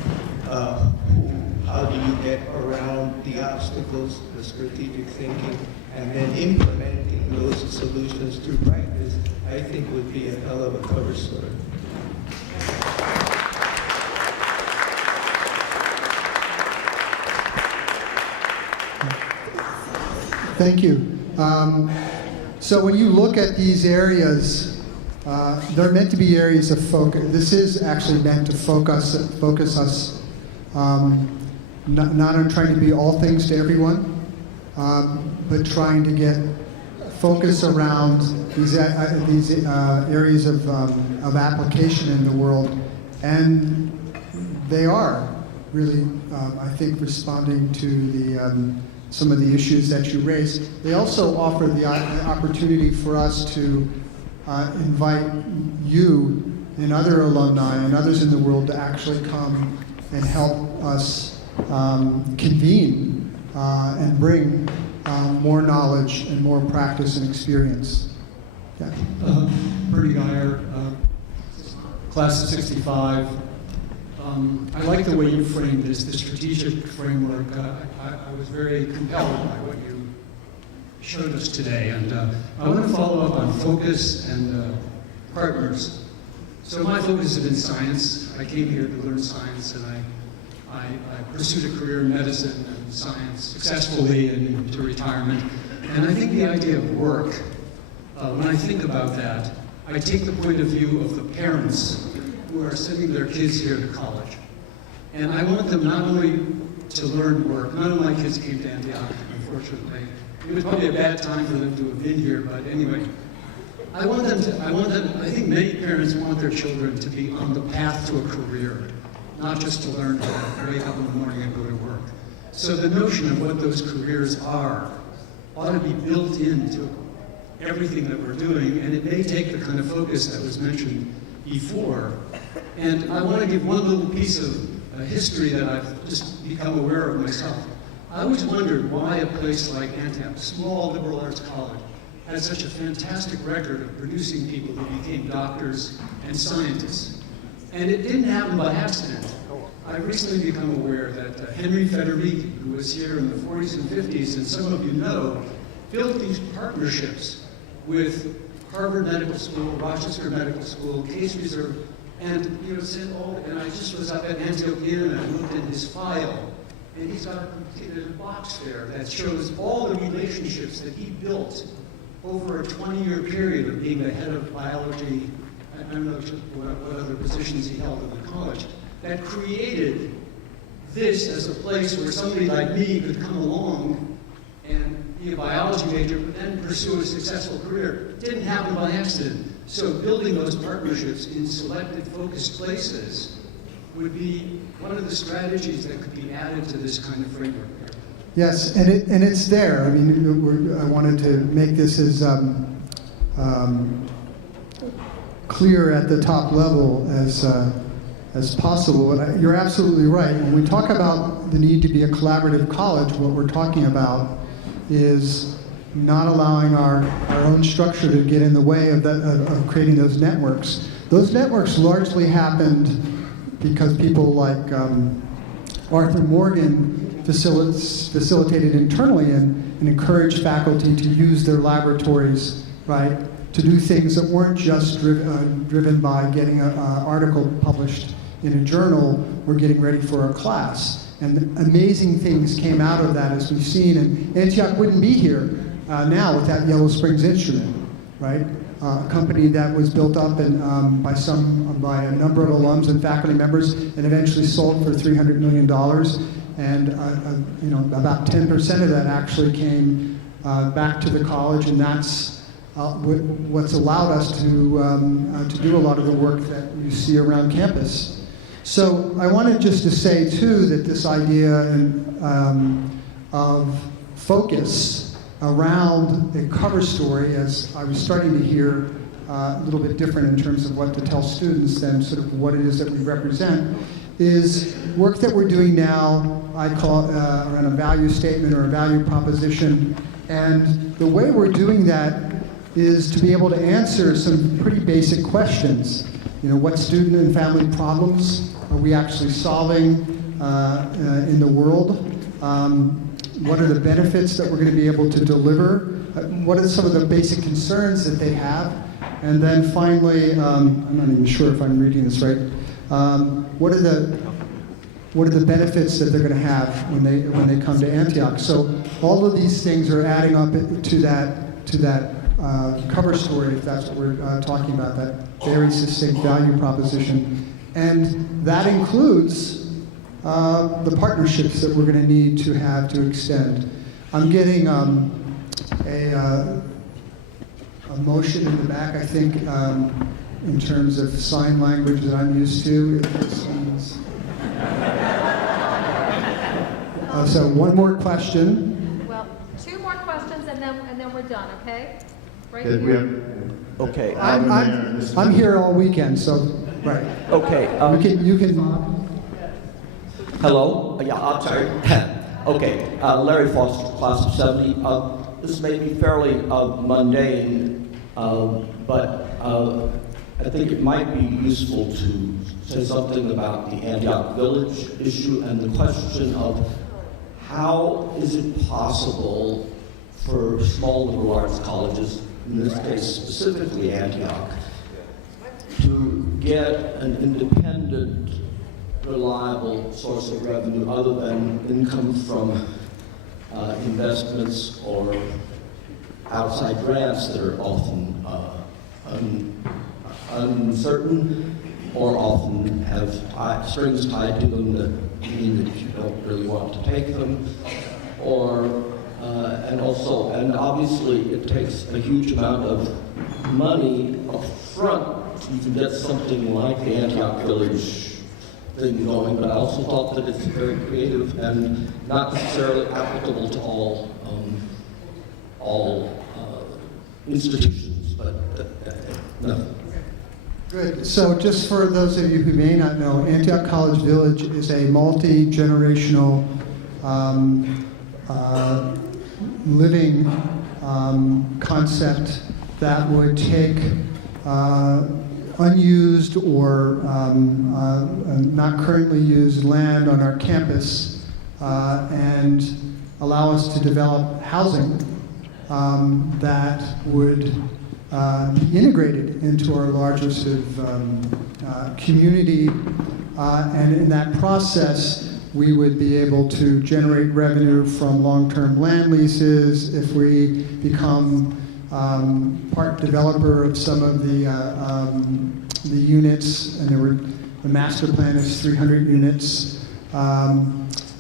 how do you get around the obstacles, the strategic thinking, and then implementing those solutions through practice, I think would be a hell of a cover story. Thank you. So when you look at these areas, they're meant to be areas of focus. This is actually meant to focus us, not on trying to be all things to everyone, but trying to get focus around these areas of application in the world, and they are really, I think, responding to the some of the issues that you raised. They also offer the opportunity for us to invite you and other alumni and others in the world to actually come and help us convene and bring more knowledge and more practice and experience. Yeah. Bernie Geyer, class of 65. I like the way you framed this, the strategic framework. I was very compelled by what you showed us today, and I want to follow up on focus and partners. So my focus has been science. I came here to learn science, and I pursued a career in medicine and science successfully and into retirement. And I think the idea of work, when I think about that, I take the point of view of the parents who are sending their kids here to college. And I want them not only to learn work, none of my kids came to Antioch, unfortunately. It was probably a bad time for them to have been here, but anyway. I think many parents want their children to be on the path to a career, not just to learn to wake up in the morning and go to work. So the notion of what those careers are ought to be built into everything that we're doing, and it may take the kind of focus that was mentioned before. And I want to give one little piece of history that I've just become aware of myself. I always wondered why a place like Antioch, a small liberal arts college, had such a fantastic record of producing people who became doctors and scientists. And it didn't happen by accident. I've recently become aware that Henry Federici, who was here in the 40s and 50s, and some of you know, built these partnerships with Harvard Medical School, Rochester Medical School, Case Reserve, and said, and I just was up at Antioch and I looked in his file, and he's got there's a box there that shows all the relationships that he built over a 20-year period of being the head of biology. I don't know what other positions he held in the college, that created this as a place where somebody like me could come along and be a biology major, but then pursue a successful career. It didn't happen by accident. So building those partnerships in selected, focused places would be one of the strategies that could be added to this kind of framework. Yes, and it's there. I mean, I wanted to make this as clear at the top level as possible. But you're absolutely right. When we talk about the need to be a collaborative college, what we're talking about is not allowing our own structure to get in the way of creating those networks. Those networks largely happened because people like Arthur Morgan facilitated internally and encouraged faculty to use their laboratories, right, to do things that weren't just driven by getting an article published in a journal or getting ready for a class. And amazing things came out of that, as we've seen. And Antioch wouldn't be here now without Yellow Springs Instrument, right? A company that was built up and by a number of alums and faculty members, and eventually sold for $300 million. And about 10% of that actually came back to the college, and that's what's allowed us to do a lot of the work that you see around campus. So I wanted just to say, too, that this idea of focus around a cover story, as I was starting to hear a little bit different in terms of what to tell students than sort of what it is that we represent, is work that we're doing now. I call it around a value statement or a value proposition. And the way we're doing that is to be able to answer some pretty basic questions. What student and family problems are we actually solving in the world? What are the benefits that we're going to be able to deliver? What are some of the basic concerns that they have? And then finally, I'm not even sure if I'm reading this right. What are the benefits that they're going to have when they come to Antioch? So all of these things are adding up to that cover story, if that's what we're talking about, that very succinct value proposition. And that includes the partnerships that we're going to need to have to extend. I'm getting a motion in the back, I think, in terms of sign language that I'm used to. So one more question. Well, two more questions and then we're done, okay? Right Did here. we have, okay. I'm here all weekend, so right. Okay. You can. Hello. Yeah, I'm sorry. Okay. Larry Foster, class of '70. This may be fairly mundane, but I think it might be useful to say something about the Antioch Village issue and the question of how is it possible for small liberal arts colleges, in this case specifically Antioch, to get an independent, reliable source of revenue other than income from investments or outside grants that are often uncertain or often have strings tied to them that mean that you don't really want to take them, or and obviously it takes a huge amount of money up front. You can get something like the Antioch Village thing going, but I also thought that it's very creative and not necessarily applicable to all institutions, but no. Good. So just for those of you who may not know, Antioch College Village is a multi-generational living concept that would take unused or not currently used land on our campus and allow us to develop housing that would be integrated into our larger sort of community. And in that process, we would be able to generate revenue from long-term land leases if we become part developer of some of the units, and the master plan is 300 units.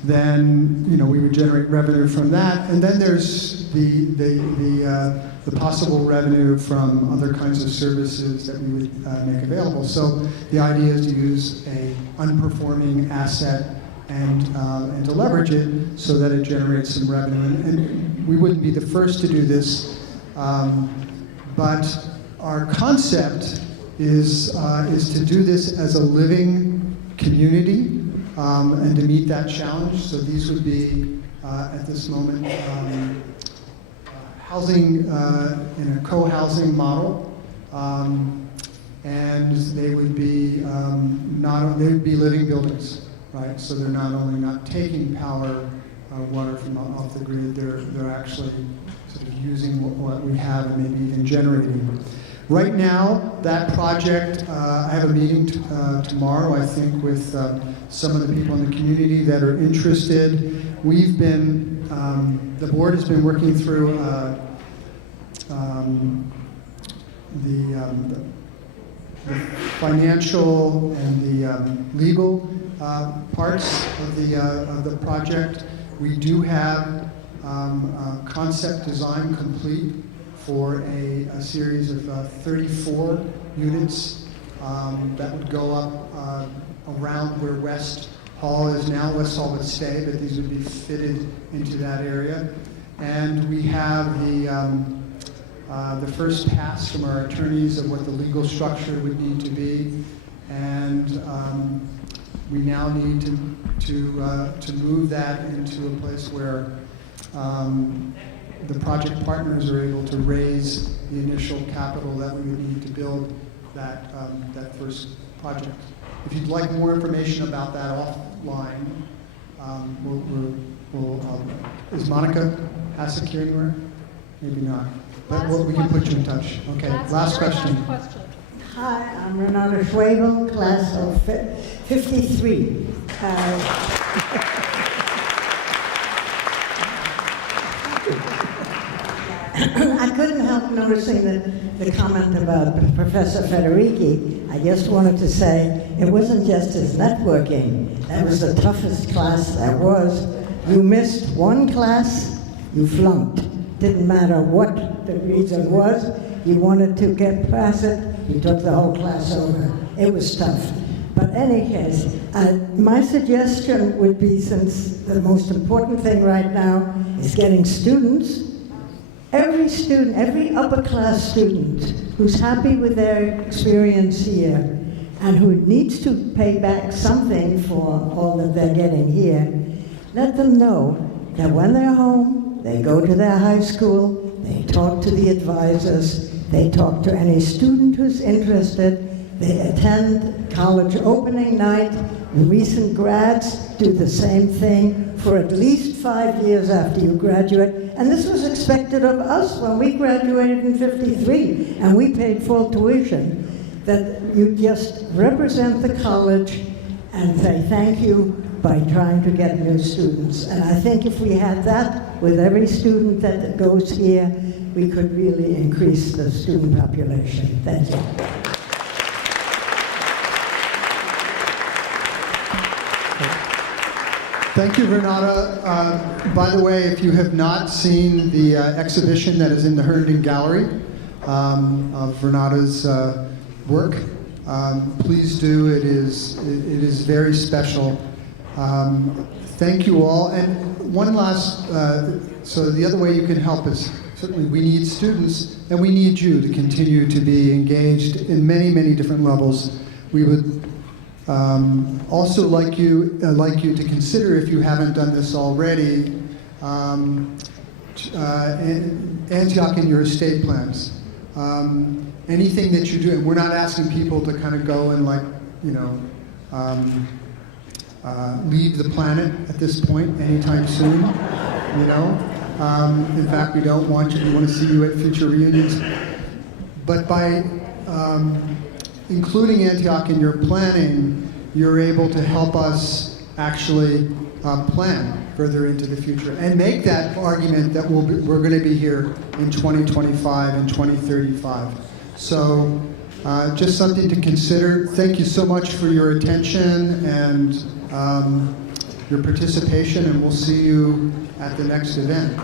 Then we would generate revenue from that, and then there's the possible revenue from other kinds of services that we would make available. So the idea is to use a unperforming asset and to leverage it so that it generates some revenue. And we wouldn't be the first to do this, but our concept is to do this as a living community and to meet that challenge. So these would be, at this moment, housing in a co-housing model, and they would be they would be living buildings. Right, so they're not only not taking power, water from off the grid, they're actually sort of using what we have and maybe even generating. Right now, that project, I have a meeting tomorrow, I think, with some of the people in the community that are interested. We've been, the board has been working through the financial and the legal parts of the project. We do have concept design complete for a series of 34 units that would go up around where West Hall is now. West Hall would stay, but these would be fitted into that area. And we have the first pass from our attorneys of what the legal structure would need to be. And we now need to move that into a place where the project partners are able to raise the initial capital that we would need to build that first project. If you'd like more information about that offline, is Monica Hasek here anywhere? Maybe not. But we can put you in touch. Okay, last question. Hi, I'm Renata Schwabel, class of 53. I couldn't help noticing the comment about Professor Federici. I just wanted to say it wasn't just his networking. That was the toughest class there was. You missed one class, you flunked. Didn't matter what the reason was. You wanted to get past it, you took the whole class over. It was tough. But in any case, my suggestion would be, since the most important thing right now is getting students, every upper class student who's happy with their experience here and who needs to pay back something for all that they're getting here, let them know that when they're home, they go to their high school, they talk to the advisors, they talk to any student who's interested, they attend college opening night. Recent grads do the same thing for at least 5 years after you graduate. And this was expected of us when we graduated in '53, and we paid full tuition, that you just represent the college and say thank you by trying to get new students. And I think if we had that with every student that goes here, we could really increase the student population. Thank you. Thank you, Renata. By the way, if you have not seen the exhibition that is in the Herndon Gallery of Renata's work, please do. It is very special. Thank you all. And one last, so the other way you can help is, certainly we need students, and we need you to continue to be engaged in many, many different levels. We would also like you to consider, if you haven't done this already, Antioch in your estate plans. anything that you do, and we're not asking people to kind of go and leave the planet at this point anytime soon, In fact, we don't want you. We want to see you at future reunions. But by including Antioch in your planning, you're able to help us actually plan further into the future and make that argument that we're going to be here in 2025 and 2035. So just something to consider. Thank you so much for your attention and your participation, and we'll see you at the next event.